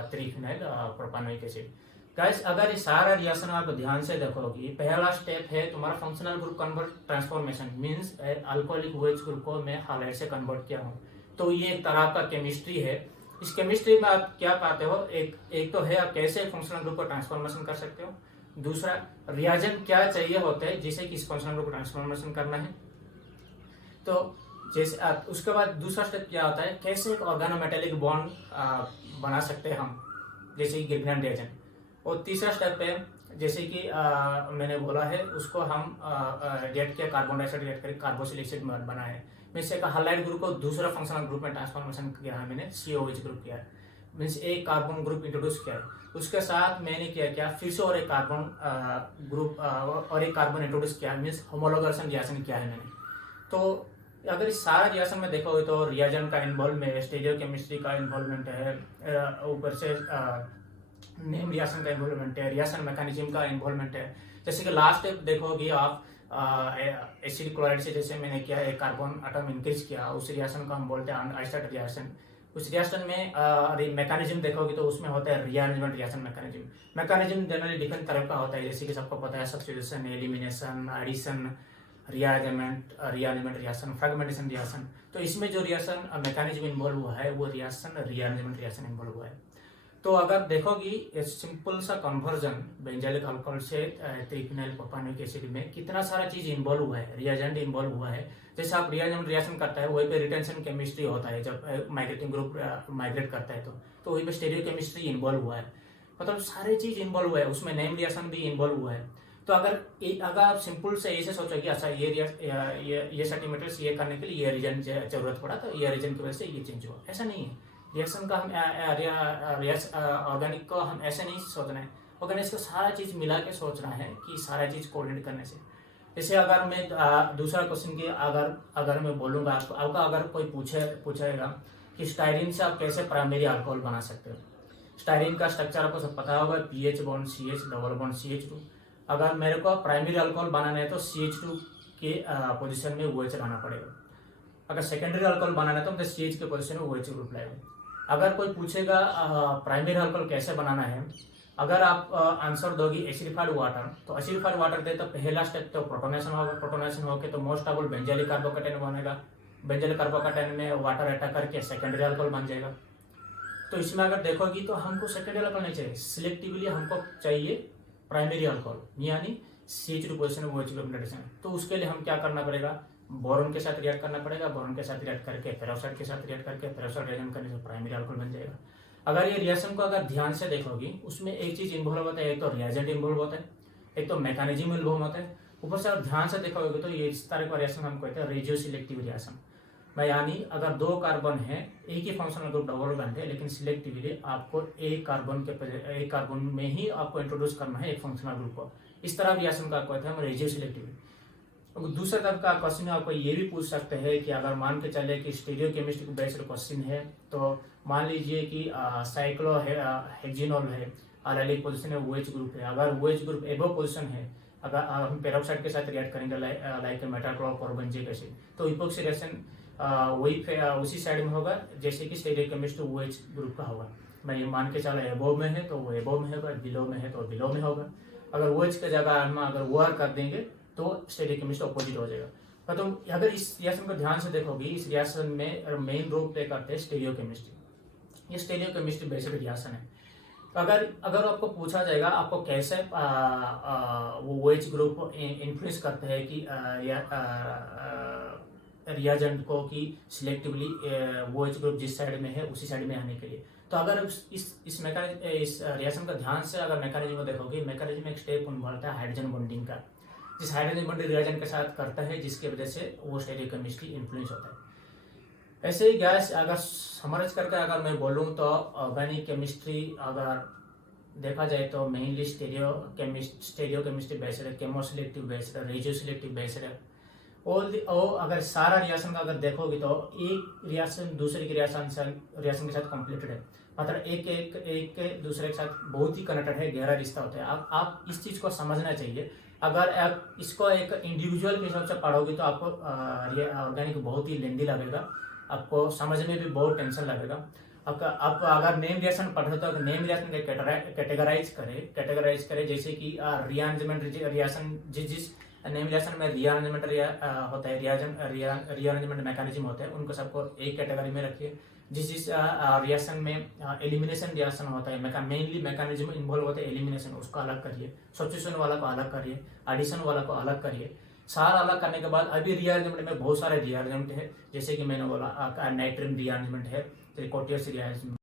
3 फिनाइल प्रोपानोइक एसिड। गाइस, अगर ये सारा रिएक्शन आप ध्यान से देखोगे, पहला स्टेप है तुम्हारा functional group convert transformation, means alcoholic OH group को मैं हाइलाइट से कन्वर्ट किया हूँ। तो ये एक तरह का केमिस्ट्री है। इस केमिस्ट्री में आप क्या पाते हो, एक तो है आप कैसे फंक्शनल ग्रुप को ट्रांसफॉर्मेशन कर सकते हो, दूसरा रिएजेंट क्या चाहिए होते हैं जिसे कि इस फंक्शनल ग्रुप को ट्रांसफॉर्मेशन करना है। तो जैसे उसके बाद दूसरा स्टेप क्या होता है, कैसे एक ऑर्गेनोमेटेलिक बॉन्ड बना सकते हैं हम, जैसे ग्रिग्नेट रिएजेंट। और तीसरा स्टेप है जैसे कि मैंने बोला है उसको हम रिएक्ट किया, कार्बन डाइऑक्साइड रिएक्ट करके कार्बोक्सिल एसिड बना है। मीन्स एक हाइलाइट ग्रुप को दूसरा फंक्शनल ग्रुप में ट्रांसफॉर्मेशन किया है मैंने, COOH ग्रुप किया है, मीन्स एक कार्बन ग्रुप इंट्रोड्यूस किया है। उसके साथ मैंने क्या फिर से और एक कार्बन ग्रुप और एक कार्बन इंट्रोड्यूस किया, मीन्स होमोलोगेशन रिएक्शन किया है मैंने। तो अगर इस सारा रिएक्शन में देखोगे तो रिएजेंट का इन्वॉल्वमेंट है, स्टीरियोकेमिस्ट्री का इन्वॉल्वमेंट है, ऊपर से नेम रिएक्शन का इन्वॉल्वमेंट है, रिएक्शन मैकेनिज्म का इन्वॉल्वमेंट है। जैसे कि लास्ट स्टेप देखोगे आप एसिड क्लोराइड से जैसे मैंने किया एक कार्बन एटम इंक्रीज किया, उस रिएक्शन को हम बोलते हैं आइसोटोप रिएक्शन। उस रिएक्शन में मैकेनिज्म देखोगे तो उसमें होता है rearrangement reaction mechanism generally different तरह का होता है, जैसे कि सबको पता है substitution, elimination, addition, rearrangement reaction, fragmentation reaction. तो इसमें जो रिएक्शन मैकेनिज्म इन्वॉल्व हुआ है वो रिएक्शन रीअरेंजमेंट रिएक्शन इन्वॉल्व हुआ है। तो अगर देखोगी सिंपल सा कन्वर्जन बेंजाइलिक अल्कोहल से 3 फिनाइल प्रोपानोइक एसिड में कितना सारा चीज इन्वॉल्व हुआ है, रिएजेंट इन्वॉल्व हुआ है। जैसे आप रिएजेंट रिएक्शन करता है वहीं पे रिटेंशन केमिस्ट्री होता है, जब माइग्रेटिंग ग्रुप माइग्रेट करता है तो वहीं पे स्टीरियो केमिस्ट्री इन्वॉल्व हुआ है, मतलब सारी चीज इन्वॉल्व हुआ है, उसमें नेम रिएक्शन भी इन्वॉल्व हुआ है। तो अगर आप सिंपल से ऐसे सोचो कि अच्छा ये सेंटीमीटर्स ये करने के लिए ये रीजन जरूरत पड़ा तो ये रीजन की वजह से ये चेंज हुआ, ऐसा नहीं है। रिएक्शन का हम ऑर्गेनिक को हम ऐसे नहीं सोचना है, ऑर्गेनिक को सारा चीज मिला के सोचना है कि सारा चीज कोऑर्डिनेट करने से। जैसे अगर मैं दूसरा क्वेश्चन की अगर मैं बोलूंगा आपका अगर कोई पूछेगा कि स्टाइरिन से आप कैसे प्राइमरी अल्कोहल बना सकते हो। स्टाइरिन का स्ट्रक्चर आपको सब पता होगा, PH bond CH double bond CH2। अगर मेरे को प्राइमरी अल्कोहल बनाना है तो CH2 के पोजीशन में OH लाना पड़ेगा। अगर सेकेंडरी अल्कोहल बनाना है तो मुझे CH के पोजीशन में OH ग्रुप लगेगा। अगर कोई पूछेगा प्राइमरी अल्कोहल कैसे बनाना है, अगर आप आंसर दोगी एसिडिफाइड वाटर, तो एसिडिफाइड वाटर दे तो पहला स्टेप तो प्रोटोनेशन होगा, प्रोटोनेशन होकर तो मोस्ट ऑफ बेंजाइलिक कार्बोकेटाइन बनेगा, बेंजाइलिक कार्बोकेटाइन में वाटर अटैक करके सेकेंडरी अल्कोहल बन जाएगा। तो इसमें अगर देखोगी तो हमको सेकेंडरी अल्कोहल नहीं चाहिए, सिलेक्टिवली हमको चाहिए प्राइमरी अल्कोहल, यानी CH2 पोजीशन में OH ग्रुप रिडक्शन। तो उसके लिए हम क्या करना पड़ेगा, बोरोन के साथ रिएक्ट करना पड़ेगा, बोरोन के साथ रिएक्ट करके पेरोक्साइड के साथ रिएक्ट करके पेरोक्साइड रिएक्शन करने से प्राइमरी अल्कोहल बन जाएगा। अगर ये रिएक्शन को अगर ध्यान से देखोगी उसमें एक चीज इन्वॉल्व होता है, एक तो रिएजेंट इन्वॉल्व होता है, एक तो मैकेनिज्म इन्वॉल्व होता है। ऊपर से आप ध्यान से देखोगे तो ये इस तरह का रिएक्शन हम कहते हैं रेडियो सिलेक्टिव रिएक्शन, यानी अगर 2 कार्बन है एक ही फंक्शनल ग्रुप डबल बॉन्ड है, लेकिन सिलेक्टिवली आपको एक कार्बन में ही आपको इंट्रोड्यूस करना है एक फंक्शनल ग्रुप को। इस तरह रिएक्शन का कहते हैं हम रेडियो सिलेक्टिव। दूसरा टाइप का क्वेश्चन आपको ये भी पूछ सकते हैं कि अगर मान के चले कि स्टीरियो केमिस्ट्री बेस्ड क्वेश्चन है, तो मान लीजिए कि साइक्लोहेक्सिनोल है, अलैलिक पोजीशन है, OH ग्रुप है। अगर OH ग्रुप एबो पोजीशन है, अगर हम पेरोक्साइड के साथ रिएक्ट करेंगे लाइक मेटाक्लोरोबेंजीक एसिड, तो इपोक्सी रिएक्शन उसी साइड में होगा जैसे कि स्टेरियोकेमिस्ट्री OH ग्रुप का होगा। मैं ये मान के चला एबोव में है तो वो एबोव में होगा, बिलो में है तो बिलो में होगा। अगर OH की जगह हम अगर OR कर देंगे तो स्टेरियोकेमिस्ट्री अपोजिट हो जाएगा। तो अगर इस रिएक्शन को ध्यान से देखोगे, इस रिएक्शन में मेन रोल प्ले करते हैं स्टेरियोकेमिस्ट्री। ये स्टेरियोकेमिस्ट्री बेस्ड रिएक्शन है। तो अगर आपको पूछा जाएगा आपको कैसे वो OH ग्रुप इन्फ्लुएंस करते हैं कि रिएजेंट को कि सिलेक्टिवली OH ग्रुप जिस साइड में है उसी साइड में आने के लिए, तो अगर इस रिएक्शन का ध्यान से अगर मैकेनिज्म को देखोगे, मैकेनिज्म एक स्टेप इन्वॉल्व है हाइड्रोजन बॉन्डिंग का, जिस हाइड्रोजन बॉन्डिंग रिएजेंट के साथ करता है, जिसकी वजह से वो स्टेरियोकेमिस्ट्री इन्फ्लुएंस होता है। ऐसे ही गैस अगर समराइज करके अगर मैं बोलूँ तो ऑर्गेनिक केमिस्ट्री अगर देखा जाए तो मेनली स्टेरियोकेमिस्ट्री बेस्ड है, केमोसिलेक्टिव बेस्ड है, रेडियो सिलेक्टिव बेस्ड है। और अगर सारा रिएक्शन का अगर देखोगे तो एक रिएक्शन दूसरे के रिएक्शन के साथ कॉम्प्लीटेड है, मतलब एक दूसरे के साथ बहुत ही कनेक्टेड है, गहरा रिश्ता होता है। आप इस चीज को समझना चाहिए। अगर आप इसको एक इंडिविजुअल के हिसाब से पढ़ोगे तो आपको ऑर्गेनिक बहुत ही लेंदी लगेगा, आपको समझने में भी बहुत टेंशन लगेगा। आप अगर नेम रिएक्शन पढ़ो तो नेम रिएक्शन कैटेगराइज करे जैसे कि रीअरेंजमेंट रिएक्शन, जिस नेम रिएक्शन में रीअरेंजमेंट होता है, रीअरेंजमेंट मैकेनिज्म होता है, उनको सबको एक कैटेगरी में रखिए। जिस रिएक्शन में एलिमिनेशन रिएक्शन होता है, मेनली मैकेनिज्म इन्वॉल्व होता है एलिमिनेशन, उसको अलग करिए। सब्स्टिट्यूशन वाला को अलग करिए, एडिशन वाला को अलग करिए। सारा अलग करने के बाद अभी रीअरेंजमेंट में बहुत सारे रीअरेंजमेंट है, जैसे कि मैंने बोला नाइट्रिन रीअरेंजमेंट है, त्रिकोटियस रीअरेंजमेंट,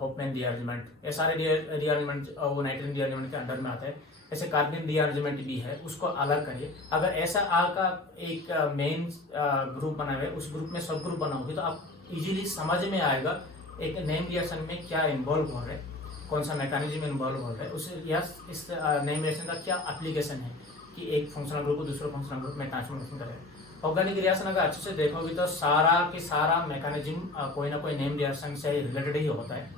होपमैन रीअरेंजमेंट, ये सारे रीअरेंजमेंट वो नाइट्रिन रीअरेंजमेंट के अंडर में आता है। ऐसे कार्बन रीअरेंजमेंट भी है, उसको अलग करिए। अगर ऐसा आपका एक मेन ग्रुप बना हुआ है, उस ग्रुप में सब ग्रुप बनाओगे तो आप इजीली समझ में आएगा एक नेम रिएक्शन में क्या इन्वॉल्व हो रहा है, कौन सा मैकेनिज्म इन्वॉल्व हो रहा है, उस इस नेम रिएक्शन का क्या एप्लीकेशन है कि एक फंक्शनल ग्रुप को दूसरे फंक्शनल ग्रुप में ट्रांसफॉर्मेशन करें। ऑर्गेनिक रिएक्शन अगर अच्छे से देखोगे तो सारा मैकेनिज्म कोई ना कोई नेम रिएक्शन से रिलेटेड ही होता है।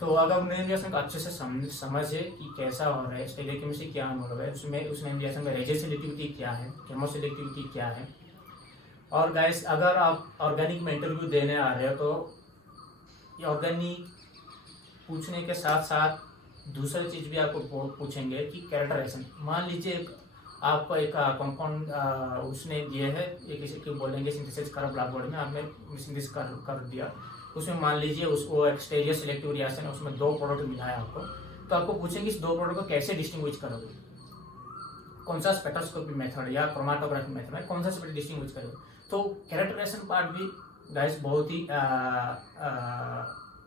तो अगर नेम रिएक्शन को अच्छे से समझे कि कैसा हो रहा है, स्टेरियोकेमिस्ट्री क्या इन्वॉल्व है, उसमें उस नेम रिएक्शन में रेडियो सिलेक्टिविटी क्या है, केमोसिलेक्टिविटी क्या है। और गाइस अगर आप ऑर्गेनिक में इंटरव्यू देने आ रहे हो तो ऑर्गेनिक पूछने के साथ साथ दूसरी चीज भी आपको पूछेंगे कि कैरेक्टराइजेशन। मान लीजिए आपको एक कंपाउंड उसने दिए है, ये किसी को बोलेंगे सिंथेसिस करो ब्लैक बोर्ड में, आपने सिंथेसिस कर दिया, उसमें मान लीजिए उसको एक स्टेरियो सिलेक्टिव रिएक्शन है, उसमें 2 प्रोडक्ट मिला है आपको, तो आपको पूछेंगे इस 2 प्रोडक्ट को कैसे डिस्टिंग्विश करोगे, कौन सा स्पेक्ट्रोस्कोपी मेथड या क्रोमेटोग्राफी मेथड में कौन सा डिस्टिंग्विश करोगे। तो कैरेक्टराइजेशन पार्ट भी गाइस बहुत ही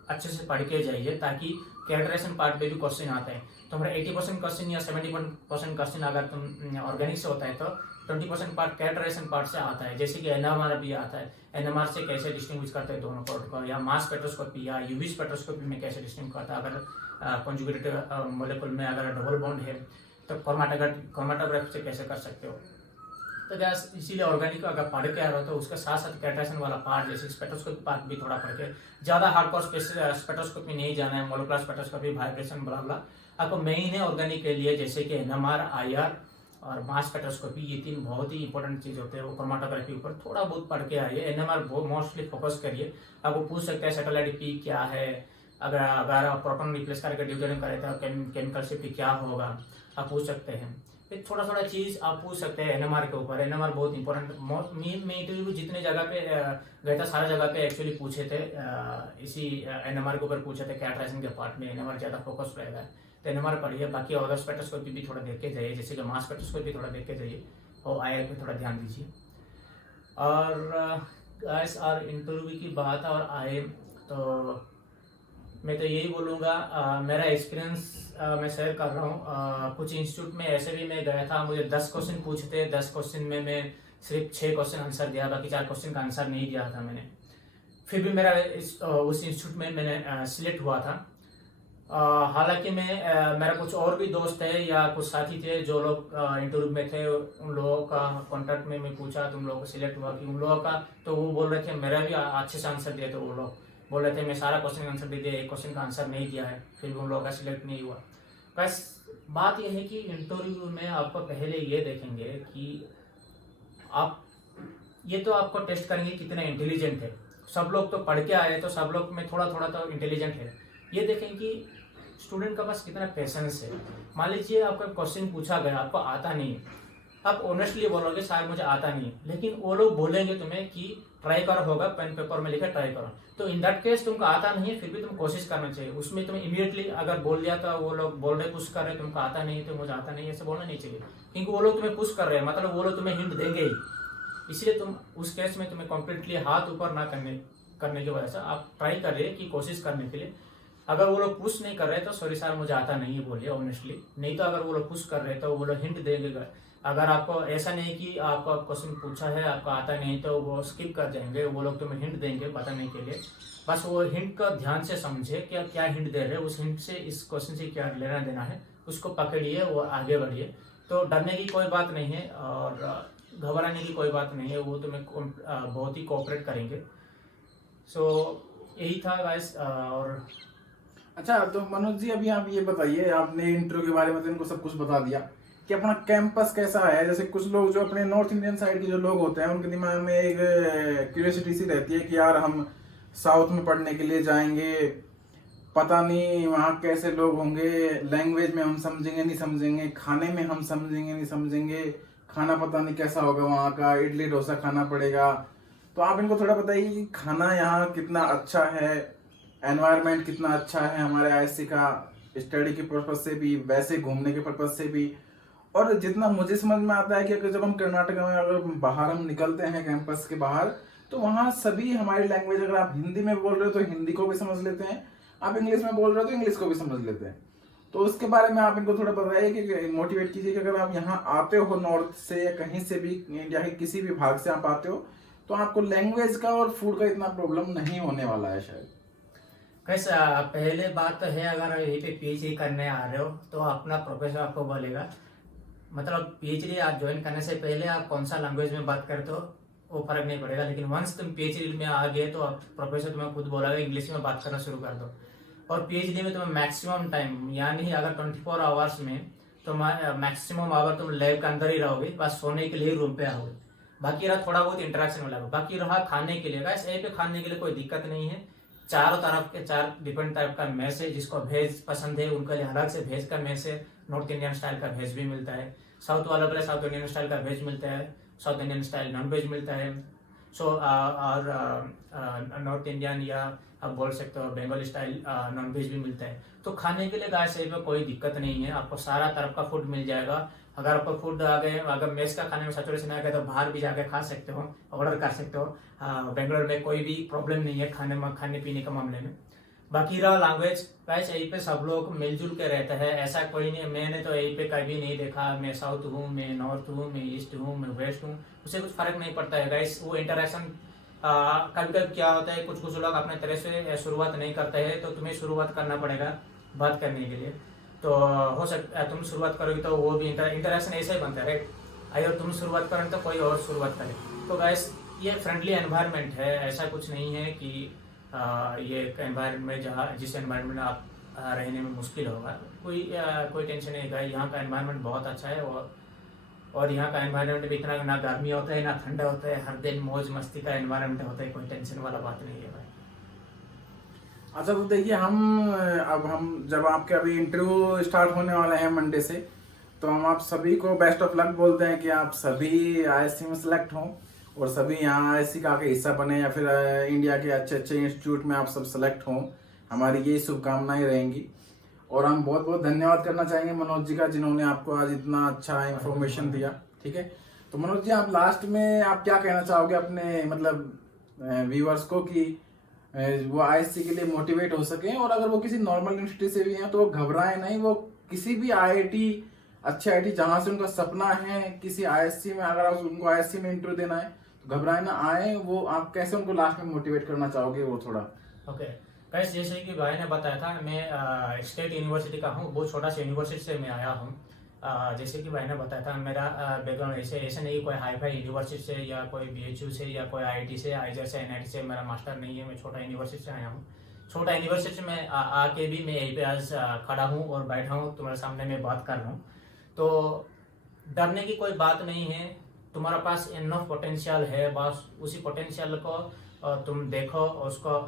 अच्छे से पढ़ के जाइए, ताकि कैरेक्टराइजेशन पार्ट पे भी क्वेश्चन आता है। तो हमारा 80% क्वेश्चन या 70% क्वेश्चन अगर तुम ऑर्गेनिक से होता है तो 20% पार्ट कैरेक्टराइजेशन पार्ट से आता है, जैसे कि एनएमआर भी आता है, एनएमआर से कैसे डिस्टिंग्विश करते हैं दोनों प्रोडक्ट को, या मास स्पेक्ट्रोस्कोपी या यूवी स्पेक्ट्रोस्कोपी में कैसे डिस्टिंग्विश करता है। अगर कॉन्जुगेटेड मॉलिक्यूल में अगर डबल बॉन्ड है तो क्रोमेटोग्राफी से कैसे कर सकते हो। तो गैस इसीलिए ऑर्गेनिक अगर पढ़ के आ रहा हो तो उसके साथ साथ कैरेक्टराइजेशन वाला पार्ट जैसे स्पेक्ट्रोस्कोपी पार्ट भी थोड़ा पढ़ के, ज़्यादा हार्डकोर स्पेक्ट्रोस्कोपी नहीं जाना है, मोलेकुलर स्पेक्ट्रोस्कोपी, वाइब्रेशन ब्ला ब्ला। आपको मेन है ऑर्गेनिक के लिए जैसे कि एनएमआर, आईआर और मास स्पेक्ट्रोस्कोपी, ये 3 बहुत ही इंपॉर्टेंट चीज होते हैं। वो क्रोमेटोग्राफी ऊपर थोड़ा बहुत पढ़ के आइए, एनएमआर मोस्टली फोकस करिए। आपको पूछ सकते हैं सैटेलाइट पी क्या है, अगर आप प्रोटॉन रिप्लेस करके ड्यूटेरियम करें तो केमिकल शिफ्ट क्या होगा, आप पूछ सकते हैं। फिर थोड़ा चीज आप पूछ सकते हैं एनएमआर के ऊपर। एनएमआर बहुत इंपॉर्टेंट, मैं इंटरव्यू जितने जगह पे गया था सारा जगह पे एक्चुअली पूछे थे, इसी एनएमआर के ऊपर पूछे थे। कैरेक्टराइजेशन के पार्ट में एनएमआर ज्यादा फोकस रहेगा, तो एनएमआर पढ़िए। बाकी अदर स्पेक्ट्रोस्कोपी भी थोड़ा देख के जाइए, जैसे कि मास स्पेक्ट्रोस्कोपी थोड़ा देख के जाइए, और आईआर पे थोड़ा ध्यान दीजिए। और गाइस और इंटरव्यू की बात और आए तो मैं तो यही बोलूँगा, मेरा एक्सपीरियंस मैं शेयर कर रहा हूँ। कुछ इंस्टीट्यूट में ऐसे भी मैं गया था, मुझे 10 क्वेश्चन पूछते, 10 क्वेश्चन में मैं सिर्फ 6 क्वेश्चन आंसर दिया, बाकी 4 क्वेश्चन का आंसर नहीं दिया था मैंने। फिर भी मेरा उस इंस्टीट्यूट में मैंने सिलेक्ट हुआ था। हालांकि मेरा कुछ और भी दोस्त है या कुछ साथी थे जो लोग इंटरव्यू में थे, उन लोगों का कॉन्टेक्ट में मैं पूछा तुम लोगों को सिलेक्ट हुआ कि उन लोगों का, तो वो बोल रहे थे मेरा भी अच्छे से आंसर दिए थे वो लोग। बोल रहे थे मैं सारा क्वेश्चन का आंसर दे दिया, एक क्वेश्चन का आंसर नहीं दिया है, फिर भी उन लोगों का सिलेक्ट नहीं हुआ। बस बात यह है कि इंटरव्यू में आपको पहले ये देखेंगे कि आप ये तो आपको टेस्ट करेंगे कितना इंटेलिजेंट है। सब लोग तो पढ़ के आए तो सब लोग में थोड़ा थोड़ा तो इंटेलिजेंट है। ये देखें कि स्टूडेंट का पास कितना पेशेंस है। मान लीजिए आपका क्वेश्चन पूछा गया, आपको आता नहीं है, आप ऑनेस्टली बोलोगे शायद मुझे आता नहीं है, लेकिन वो लोग बोलेंगे तुम्हें कि ट्राई करो, होगा पेन पेपर में लिखा ट्राई करो, तो इन दैट केस तुमको आता नहीं है फिर भी तुम कोशिश करना चाहिए। उसमें तुम्हें इमीडिएटली अगर बोल दिया तो वो लोग बोल रहे पुश कर रहे तुमको आता नहीं है तो मुझे आता नहीं है ऐसे बोलना नहीं चाहिए, क्योंकि वो लोग तुम्हें पुश कर रहे हैं, मतलब वो लोग तुम्हें हिंट देंगे ही। इसलिए तुम उस केस में तुम्हें कम्प्लीटली हाथ ऊपर ना करने की वजह से आप ट्राई करिए कि कोशिश करने के लिए। अगर वो लोग पुश नहीं कर रहे तो सॉरी सर मुझे आता नहीं है बोलिए ऑनेस्टली। नहीं तो अगर वो लोग पुश कर रहे तो वो लोग हिंट देंगे। अगर आपको ऐसा नहीं कि आपको क्वेश्चन पूछा है आपको आता नहीं तो वो स्किप कर जाएंगे, वो लोग तुम्हें हिंट देंगे बताने के लिए। बस वो हिंट का ध्यान से समझे कि क्या हिंट दे रहे हैं, उस हिंट से इस क्वेश्चन से क्या लेना देना है, उसको पकड़िए वो आगे बढ़िए। तो डरने की कोई बात नहीं है और घबराने की कोई बात नहीं है, वो तुम्हें बहुत ही कोऑपरेट करेंगे। सो यही था गाइस। और अच्छा तो मनोज जी अभी आप ये बताइए, आपने इंटरव्यू के बारे में तो इनको सब कुछ बता दिया कि अपना कैंपस कैसा है। जैसे कुछ लोग जो अपने नॉर्थ इंडियन साइड के जो लोग होते हैं उनके दिमाग में एक क्यूरियोसिटी सी रहती है कि यार हम साउथ में पढ़ने के लिए जाएंगे, पता नहीं वहाँ कैसे लोग होंगे, लैंग्वेज में हम समझेंगे नहीं समझेंगे, खाने में हम समझेंगे नहीं समझेंगे, खाना पता नहीं कैसा होगा वहाँ का, इडली डोसा खाना पड़ेगा। तो आप इनको थोड़ा बताइए कि खाना यहाँ कितना अच्छा है, एनवायरनमेंट कितना अच्छा है हमारे आईएससी का, स्टडी के पर्पज से भी, वैसे घूमने के पर्पज से भी। और जितना मुझे समझ में आता है कि अगर जब हम कर्नाटक में अगर बाहर हम निकलते हैं कैंपस के बाहर, तो वहाँ सभी हमारी लैंग्वेज, अगर आप हिंदी में बोल रहे हो तो हिंदी को भी समझ लेते हैं, आप इंग्लिश में बोल रहे हो तो इंग्लिश को भी समझ लेते हैं। तो उसके बारे में आप इनको थोड़ा बताइए कि मोटिवेट कीजिए कि अगर आप यहाँ आते हो नॉर्थ से या कहीं से भी, इंडिया के किसी भी भाग से आप आते हो, तो आपको लैंग्वेज का और फूड का इतना प्रॉब्लम नहीं होने वाला है शायद। कैसा पहले बात तो है, अगर यहीं पे पीएचडी करने आ रहे हो तो अपना प्रोफेसर आपको बोलेगा, मतलब पीएचडी आप ज्वाइन करने से पहले आप कौन सा लैंग्वेज में बात करते हो वो फर्क नहीं पड़ेगा, लेकिन वंस तुम पीएचडी में आ गए तो आप प्रोफेसर तुम्हें खुद बोलेगा इंग्लिश में बात करना शुरू कर दो। और पीएचडी में तुम्हें मैक्सिमम टाइम, यानी अगर 24 आवर्स में तो मैक्सिमम आवर तुम लैब के अंदर ही रहोगे, बस सोने के लिए रूम पे आओगे। बाकी रहा थोड़ा बहुत इंटरेक्शन वाला, बाकी रहा खाने के लिए। गाइस यहीं पे खाने के लिए कोई दिक्कत नहीं है, चारों तरफ के 4 डिफरेंट टाइप का मेस है। जिसको वेज पसंद है उनके लिए अलग से वेज का मेस है, नॉर्थ इंडियन स्टाइल का वेज भी मिलता है, साउथ वालों के लिए साउथ इंडियन स्टाइल का वेज मिलता है, south Indian style non veg मिलता है। सो और नॉर्थ इंडियन या आप बोल सकते हो बंगाली स्टाइल नॉन वेज भी मिलता है। तो खाने के लिए गाइस यहीं पे कोई दिक्कत नहीं है, आपको सारा तरफ का फूड मिल जाएगा। अगर आपको फूड आ गए, अगर मेस का खाने में सैचुरेशन आ गया तो बाहर भी जाकर खा सकते हो, ऑर्डर कर सकते हो। बेंगलोर में कोई भी प्रॉब्लम नहीं है खाने पीने के मामले में। बाकी रहा लैंग्वेज, गाइस यहीं पे सब लोग मिलजुल के रहते हैं, ऐसा कोई नहीं। मैंने तो यहीं पे कभी नहीं देखा मैं साउथ हूँ, मैं नॉर्थ हूँ, मैं ईस्ट हूँ, मैं वेस्ट हूँ, उससे कुछ फर्क नहीं पड़ता है गाइस। वो इंटरेक्शन कभी कभी क्या होता है, कुछ लोग अपने तरह से शुरुआत नहीं करते हैं, तो तुम्हें शुरुआत करना पड़ेगा बात करने के लिए। तो हो सकता है तुम शुरुआत करोगे तो वो भी इंटरेक्शन ऐसे ही बनता है, राइट। अगर तुम शुरुआत करें तो कोई और शुरुआत करे। तो गाइस ये फ्रेंडली एनवायरनमेंट है, ऐसा कुछ नहीं है कि ये एक एनवायरनमेंट जिस एनवायरनमेंट में आप रहने में मुश्किल होगा, कोई टेंशन नहीं है। यहाँ का एनवायरनमेंट बहुत अच्छा है और यहाँ का एनवायरनमेंट भी इतना ना गर्मी होता है ना ठंडा होता है, हर दिन मौज मस्ती का एनवायरनमेंट होता है, कोई टेंशन वाला बात नहीं है भाई। अच्छा तो देखिए हम जब आपके अभी इंटरव्यू स्टार्ट होने वाले हैं मंडे से, तो हम आप सभी को बेस्ट ऑफ लक बोलते हैं कि आप सभी आईएससी में सेलेक्ट हों और सभी यहाँ आईएससी का हिस्सा बने या फिर इंडिया के अच्छे अच्छे इंस्टीट्यूट में आप सब सेलेक्ट हों। हमारी यही शुभकामनाएं रहेंगी। और हम बहुत बहुत धन्यवाद करना चाहेंगे मनोज जी का, जिन्होंने आपको आज इतना अच्छा इंफॉर्मेशन दिया। ठीक है, तो मनोज जी आप लास्ट में आप क्या कहना चाहोगे अपने मतलब व्यूअर्स को कि वो आईएससी के लिए मोटिवेट हो सके, और अगर वो किसी नॉर्मल यूनिवर्सिटी से भी हैं तो वो घबराए नहीं, वो किसी भी आईआईटी, अच्छे आईआईटी जहां से उनका सपना है किसी आईएससी में, अगर आप उनको आईएससी में इंटरव्यू देना है तो घबराए ना आए। वो आप कैसे उनको लास्ट में मोटिवेट करना चाहोगे वो थोड़ा? ओके गाइस, जैसे कि भाई ने बताया था मैं स्टेट यूनिवर्सिटी का हूँ, बहुत छोटा सा यूनिवर्सिटी से मैं आया हूँ। जैसे कि भाई ने बताया था, मेरा बैकग्राउंड ऐसे नहीं कोई हाई फाई यूनिवर्सिटी से या कोई BHU से या कोई IIT से, आईजर से, NIT से मेरा मास्टर नहीं है। मैं छोटा यूनिवर्सिटी से आया हूँ। छोटा यूनिवर्सिटी में आके भी मैं यहीं पे आज खड़ा हूँ और बैठा हूँ, तुम्हारे सामने मैं बात कर रहा हूँ। तो डरने की कोई बात नहीं है, तुम्हारा पास इनफ पोटेंशियल है, बस उसी पोटेंशियल को तुम देखो, उसको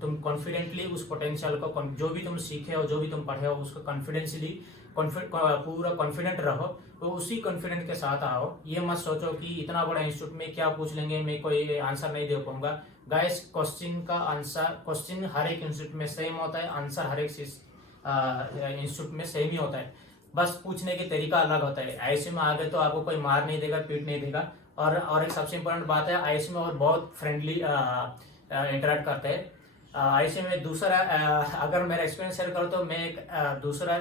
तुम कॉन्फिडेंटली उस पोटेंशियल को, जो भी तुम सीखे हो, जो भी तुम पढ़े हो, उसको कॉन्फिडेंसली पूरा कॉन्फिडेंट रहो। तो उसी कॉन्फिडेंट के साथ आओ। ये मत सोचो कि इतना बड़ा इंस्टीट्यूट में क्या पूछ लेंगे, मैं कोई आंसर नहीं दे पाऊंगा। गाइस, क्वेश्चन हर एक इंस्टीट्यूट में सेम होता है, आंसर हर एक इंस्टीट्यूट में सेम ही होता है, बस पूछने के तरीका अलग होता है। IISc में आगे तो आपको कोई मार नहीं देगा, पीट नहीं देगा। और एक सबसे इम्पोर्टेंट बात है, IISc में और बहुत फ्रेंडली इंटरेक्ट करते हैं। IISc में दूसरा, अगर मेरा एक्सपीरियंस शेयर करो तो मैं एक दूसरा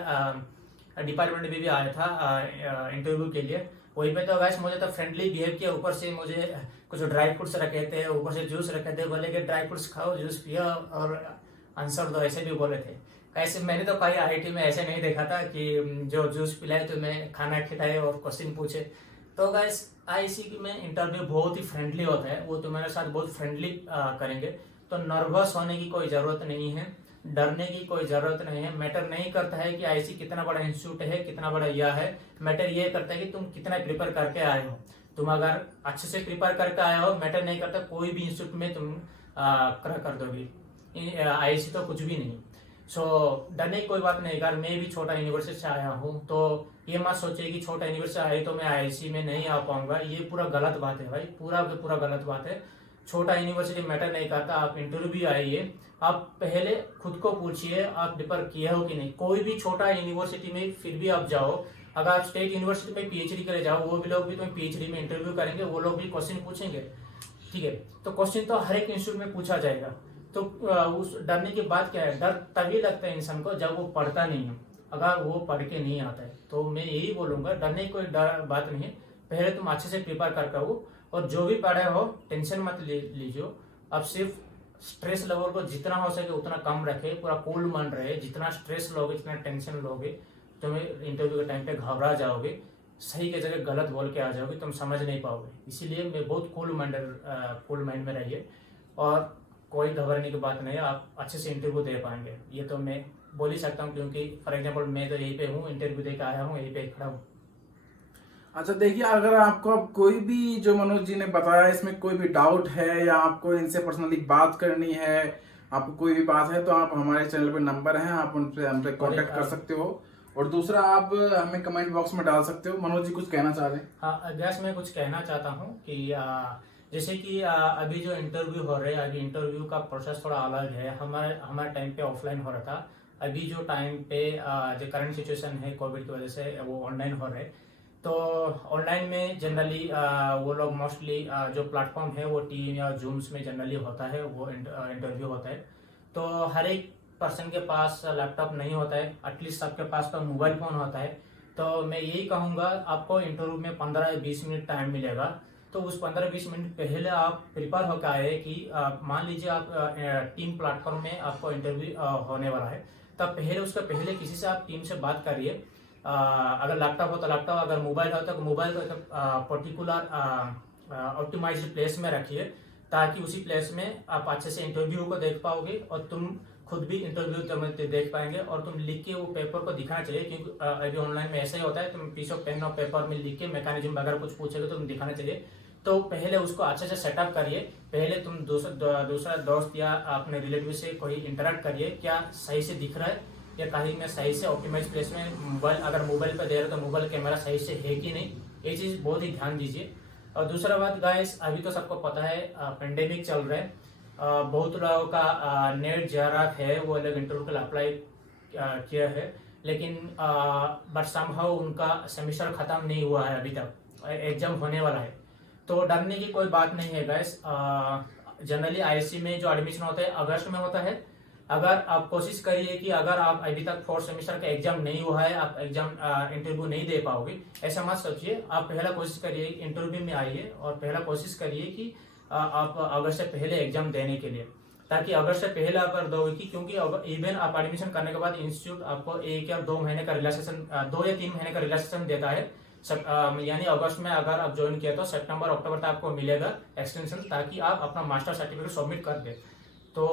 डिपार्टमेंट में भी आया था इंटरव्यू के लिए। वहीं पे तो गाइस मुझे तो फ्रेंडली बिहेव किया, ऊपर से मुझे कुछ ड्राई फ्रूट्स रखे थे, ऊपर से जूस रखे थे, बोले कि ड्राई फ्रूट्स खाओ, जूस पियो और आंसर दो, ऐसे भी बोले थे। ऐसे मैंने तो कहीं IIT में ऐसे नहीं देखा था कि जो जूस पिलाए तो मैं खाना खिलाए और क्वेश्चन पूछे। तो गाइस, IISc में इंटरव्यू बहुत ही फ्रेंडली होता है, वो तुम्हारे साथ बहुत फ्रेंडली करेंगे। तो नर्वस होने की कोई जरूरत नहीं है, डरने की कोई जरूरत नहीं है। मैटर नहीं करता है कि IISc कितना बड़ा इंस्टीट्यूट है, कितना बड़ा यह है। मैटर ये करता है कि तुम कितना प्रिपेयर करके आए हो। तुम अगर अच्छे से प्रिपेयर करके आए हो, मैटर नहीं करता, कोई भी इंस्टीट्यूट में तुम कर दोगे। IISc तो कुछ भी नहीं। सो डरने की कोई बात नहीं। यार, मैं भी छोटा यूनिवर्सिटी से आया हूँ, तो ये मत सोचिए कि छोटा यूनिवर्सिटी आए तो मैं IISc में नहीं आ पाऊंगा। ये पूरा गलत बात है भाई, पूरा गलत बात है। छोटा यूनिवर्सिटी मैटर नहीं करता। आप इंटरव्यू आइए, आप पहले खुद को पूछिए आप प्रिपेयर किए हो कि नहीं। कोई भी छोटा यूनिवर्सिटी में फिर भी आप जाओ, अगर आप स्टेट यूनिवर्सिटी में PhD करे जाओ, वो भी लोग भी तुम्हें PhD में इंटरव्यू करेंगे, वो लोग भी क्वेश्चन पूछेंगे, ठीक है। तो क्वेश्चन तो हर एक इंस्टीट्यूट में पूछा जाएगा। तो उस डरने की बात क्या है? डर तभी लगता है इंसान को जब वो पढ़ता नहीं है, अगर वो पढ़ के नहीं आता है। तो मैं यही बोलूंगा, डरने की कोई बात नहीं है। पहले तुम अच्छे से प्रिपेयर करके आओ, और जो भी पढ़े हो टेंशन मत लीजिए। अब सिर्फ स्ट्रेस लेवल को जितना हो सके उतना कम रखे, पूरा कूल मन रहे। जितना स्ट्रेस लोगे, जितना टेंशन लोगे, तुम्हें इंटरव्यू के टाइम पे घबरा जाओगे, सही के जगह गलत बोल के आ जाओगे, तुम समझ नहीं पाओगे। इसीलिए मैं बहुत कूल माइंड में रहिए, और कोई घबराने की बात नहीं है, आप अच्छे से इंटरव्यू दे पाएंगे। ये तो मैं बोल ही सकता हूँ, क्योंकि फॉर एग्जाम्पल मैं तो यहीं पे हूँ, इंटरव्यू दे के आया हूँ, यहीं पे खड़ा हूँ। अच्छा, देखिए, अगर आपको अब कोई भी जो मनोज जी ने बताया इसमें कोई भी डाउट है, या आपको इनसे पर्सनली बात करनी है, आपको कोई भी बात है, तो आप हमारे चैनल पे नंबर हैं, आप उनसे हमसे कांटेक्ट कर सकते हो। और दूसरा, आप हमें कमेंट बॉक्स में डाल सकते हो। मनोज जी कुछ कहना चाह रहे हैं? हाँ गैस, मैं कुछ कहना चाहता हूँ कि जैसे कि अभी जो इंटरव्यू हो रहे हैं, अभी इंटरव्यू का प्रोसेस थोड़ा अलग है। हमारे टाइम पे ऑफलाइन हो रहा था। अभी जो टाइम पे जो करंट सिचुएशन है कोविड की वजह से, वो ऑनलाइन हो रहे हैं। तो ऑनलाइन में जनरली वो लोग मोस्टली जो प्लेटफॉर्म है वो टीम या जूम्स में जनरली होता है, वो इंटरव्यू होता है। तो हर एक पर्सन के पास लैपटॉप नहीं होता है, एटलीस्ट सबके पास तो मोबाइल फोन होता है। तो मैं यही कहूँगा, आपको इंटरव्यू में 15 या 20 मिनट टाइम मिलेगा। तो उस 15-20 मिनट पहले आप प्रिपेयर होकर आए कि मान लीजिए आप टीम प्लेटफॉर्म में आपको इंटरव्यू होने वाला है, तब पहले उसके पहले किसी से आप टीम से बात करिए। अगर लैपटॉप हो तो लैपटॉप, अगर मोबाइल हो तो मोबाइल को एक पर्टिकुलर ऑप्टिमाइज्ड प्लेस में रखिए, ताकि उसी प्लेस में आप अच्छे से इंटरव्यू को देख पाओगे, और तुम खुद भी इंटरव्यू देख पाएंगे, और तुम लिख के वो पेपर को दिखाना चाहिए। क्योंकि अभी ऑनलाइन में ऐसा ही होता है, तुम पीस ऑफ पेन और पेपर में लिख के मैकेनिज्म वगैरह कुछ पूछेगा तो तुम दिखाना चाहिए। तो पहले उसको अच्छे से सेटअप करिए। पहले तुम दूसरा दोस्त या अपने रिलेटिव से कोई इंटरेक्ट करिए, क्या सही से दिख रहा है, या कहीं में सही से ऑप्टिमाइज प्लेस में मोबाइल, अगर मोबाइल पर दे रहे हो तो मोबाइल कैमरा सही से है कि नहीं, ये चीज़ बहुत ही ध्यान दीजिए। और दूसरा बात गाइस, अभी तो सबको पता है पेंडेमिक चल रहा है, बहुत लोगों का नेट जा रहा है, वो लोग इंटरव्यू के लिए अप्लाई किया है, लेकिन बट समहाउ उनका सेमेस्टर खत्म नहीं हुआ है, अभी तक एग्जाम होने वाला है। तो डरने की कोई बात नहीं है गाइस। जनरली IISc में जो एडमिशन होता है अगस्त में होता है। अगर आप कोशिश करिए कि अगर आप अभी तक 4th सेमेस्टर का एग्जाम नहीं हुआ है, आप एग्जाम इंटरव्यू नहीं दे पाओगे, ऐसा मत सोचिए। आप पहला कोशिश करिए इंटरव्यू में आइए, और पहला कोशिश करिए कि आप अगस्त से पहले एग्जाम देने के लिए। ताकि अगस्त से पहले अगर दोगे, क्योंकि इवन आप एडमिशन करने के बाद इंस्टीट्यूट आपको 1 या 2 महीने का रिलैक्सेशन, 2 या 3 महीने का रिलैक्सेशन देता है। यानी अगस्त में अगर आप ज्वाइन किया तो सितंबर अक्टूबर तक आपको मिलेगा एक्सटेंशन, ताकि आप अपना मास्टर सर्टिफिकेट सबमिट कर दे। तो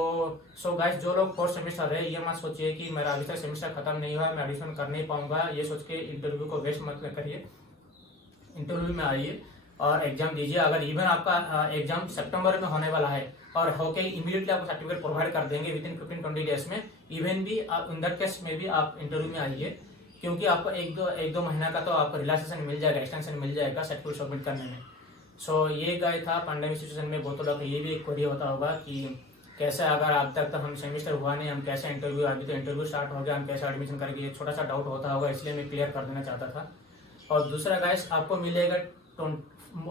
सो गाइस, जो लोग 4th सेमेस्टर है, ये मत सोचिए कि मेरा अभी तक सेमेस्टर खत्म नहीं हुआ, मैं एडमिशन कर नहीं पाऊंगा, ये सोच के इंटरव्यू को वेस्ट मत करिए। इंटरव्यू में आइए और एग्जाम दीजिए। अगर इवन आपका एग्जाम सितंबर में होने वाला है और होके इमीडिएटली आपको सर्टिफिकेट प्रोवाइड कर देंगे विद इन 15-20 डेज में, इवन भी आप इन दैट केस में भी आप इंटरव्यू में आइए, क्योंकि आपको एक दो महीना का तो आपको रिलैक्सेशन मिल जाएगा, एक्सटेंशन मिल जाएगा सर्टिफिकेट सबमिट करने में। सो ये गाय था पैंडेमिक सिचुएशन में। बहुत लोग ये भी एक क्वेरी होता होगा कि कैसे, अगर अब तक तो हम सेमेस्टर हुआ नहीं, हम कैसे इंटरव्यू, अभी तो इंटरव्यू स्टार्ट हो गया, हम कैसे एडमिशन करेंगे, ये छोटा सा डाउट होता होगा, इसलिए मैं क्लियर कर देना चाहता था। और दूसरा गाइस, आपको मिलेगा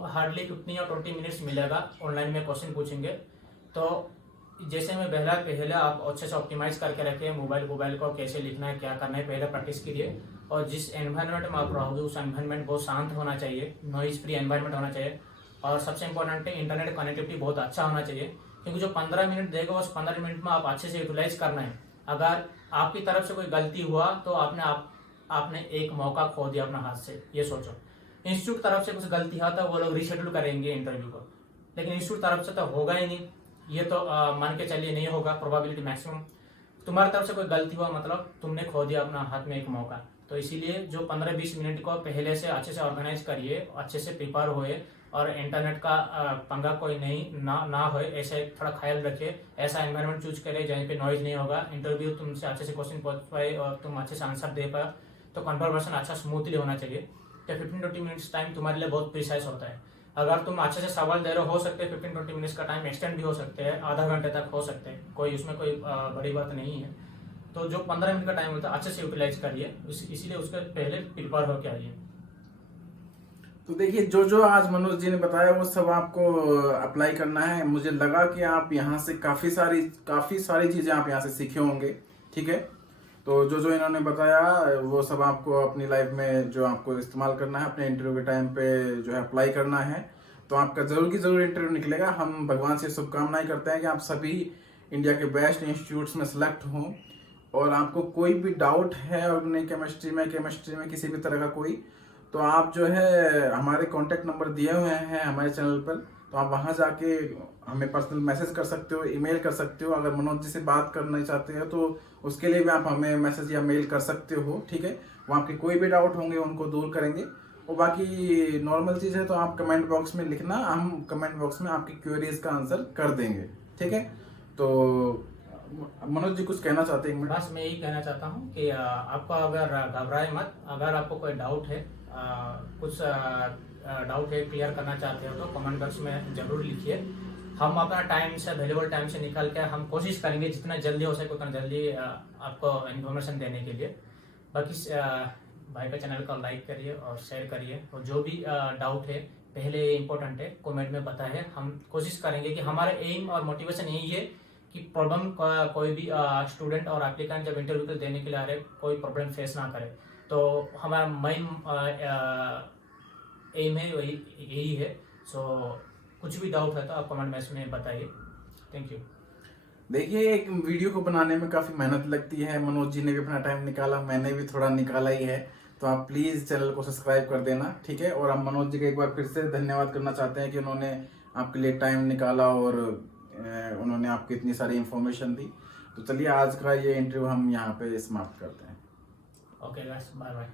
हार्डली 15 या 20 मिनट्स मिलेगा, ऑनलाइन में क्वेश्चन पूछेंगे। तो जैसे मैं पहले आप अच्छे से ऑप्टिमाइज करके रखें मोबाइल को, कैसे लिखना है, क्या करना है, पहले प्रैक्टिस कीजिए। और जिस एनवायरनमेंट में आप रहोगे उस एनवायरनमेंट बहुत शांत होना चाहिए, नॉइज फ्री एनवायरनमेंट होना चाहिए। और सबसे इंपॉर्टेंट है इंटरनेट कनेक्टिविटी बहुत अच्छा होना चाहिए, क्योंकि जो 15 मिनट देगा उस 15 मिनट में आप अच्छे से यूटिलाइज करना है। अगर आपकी तरफ से कोई गलती हुआ तो आपने एक मौका खो दिया अपना हाथ से, ये सोचो। इंस्टीट्यूट तरफ से कुछ गलती हुआ तो वो लोग रिशेड्यूल करेंगे इंटरव्यू को, लेकिन इंस्टीट्यूट तरफ से तो होगा ही नहीं, ये तो मान के चलिए नहीं होगा, प्रोबेबिलिटी मैक्सिमम। तुम्हारी तरफ से कोई गलती हुआ मतलब तुमने खो दिया अपना हाथ में एक मौका। तो इसीलिए जो 15-20 मिनट को पहले से अच्छे से ऑर्गेनाइज करिए, अच्छे से प्रिपेयर हुए, और इंटरनेट का पंगा कोई ना हो, ऐसे थोड़ा ख्याल रखिए। ऐसा एनवायरनमेंट चूज करें जहाँ पे नॉइज नहीं होगा, इंटरव्यू तुमसे अच्छे से क्वेश्चन पूछ पाए और तुम अच्छे से आंसर दे पाए, तो कन्वर्सेशन अच्छा स्मूथली होना चाहिए। तो 15-20 मिनट्स टाइम तुम्हारे लिए बहुत प्रिसाइज होता है। अगर तुम अच्छे से सवाल दे रहे हो सकते हैं 15-20 मिनट्स का टाइम एक्सटेंड भी हो सकते हैं, आधा घंटे तक हो सकते हैं, उसमें कोई बड़ी बात नहीं है। तो जो 15 मिनट का टाइम होता है अच्छे से यूटिलाइज करिए, इसीलिए उसके पहले प्रिपेयर होकर आइए। तो देखिए, जो आज मनोज जी ने बताया वो सब आपको अप्लाई करना है। मुझे लगा कि आप यहाँ से काफी सारी चीजें आप यहाँ से सीखे होंगे, ठीक है। तो जो इन्होंने बताया वो सब आपको अपनी लाइफ में जो आपको इस्तेमाल करना है, अपने इंटरव्यू के टाइम पे जो है अप्लाई करना है, तो आपका जरूर की जरूर इंटरव्यू निकलेगा। हम भगवान से शुभकामनाएं करते हैं कि आप सभी इंडिया के बेस्ट इंस्टीट्यूट्स में सेलेक्ट हों। और आपको कोई भी डाउट है ऑर्गेनिक केमिस्ट्री में किसी भी तरह का कोई, तो आप जो है हमारे कॉन्टैक्ट नंबर दिए हुए हैं हमारे चैनल पर, तो आप वहां जाके हमें पर्सनल मैसेज कर सकते हो, ईमेल कर सकते हो। अगर मनोज जी से बात करना चाहते हो तो उसके लिए भी आप हमें मैसेज या मेल कर सकते हो, ठीक है। वो आपके कोई भी डाउट होंगे उनको दूर करेंगे। और बाकी नॉर्मल चीज़ है तो आप कमेंट बॉक्स में लिखना, हम कमेंट बॉक्स में आपकी क्वेरीज का आंसर कर देंगे, ठीक है। तो मनोज जी कुछ कहना चाहते हैं? बस मैं यही कहना चाहता हूँ कि आपको अगर घबराए मत, अगर आपको कोई डाउट है, कुछ डाउट है क्लियर करना चाहते हो तो कमेंट बॉक्स में जरूर लिखिए। हम अपना टाइम से, अवेलेबल टाइम से निकाल के हम कोशिश करेंगे जितना जल्दी हो सके उतना जल्दी आपको इन्फॉर्मेशन देने के लिए। बाकी भाई का चैनल को लाइक करिए और शेयर करिए, और जो भी डाउट है पहले इम्पोर्टेंट है कमेंट में बताइए। हम कोशिश करेंगे कि हमारा एम और मोटिवेशन यही है कि प्रॉब्लम कोई भी स्टूडेंट और एप्लीकेंट जब इंटरव्यू देने के लिए आ रहे कोई प्रॉब्लम फेस ना करे। तो हमारा मेन एम है यही है। सो कुछ भी डाउट है तो आप कमेंट मैसेज में बताइए। Thank you. देखिए, एक वीडियो को बनाने में काफ़ी मेहनत लगती है। मनोज जी ने भी अपना टाइम निकाला, मैंने भी थोड़ा निकाला ही है। तो आप प्लीज़ चैनल को सब्सक्राइब कर देना, ठीक है। और हम मनोज जी का एक बार फिर से धन्यवाद करना चाहते हैं कि उन्होंने आपके लिए टाइम निकाला और उन्होंने आपको इतनी सारी इन्फॉर्मेशन दी। तो चलिए, आज का ये इंटरव्यू हम यहाँ पे समाप्त करते हैं। Okay guys, bye bye.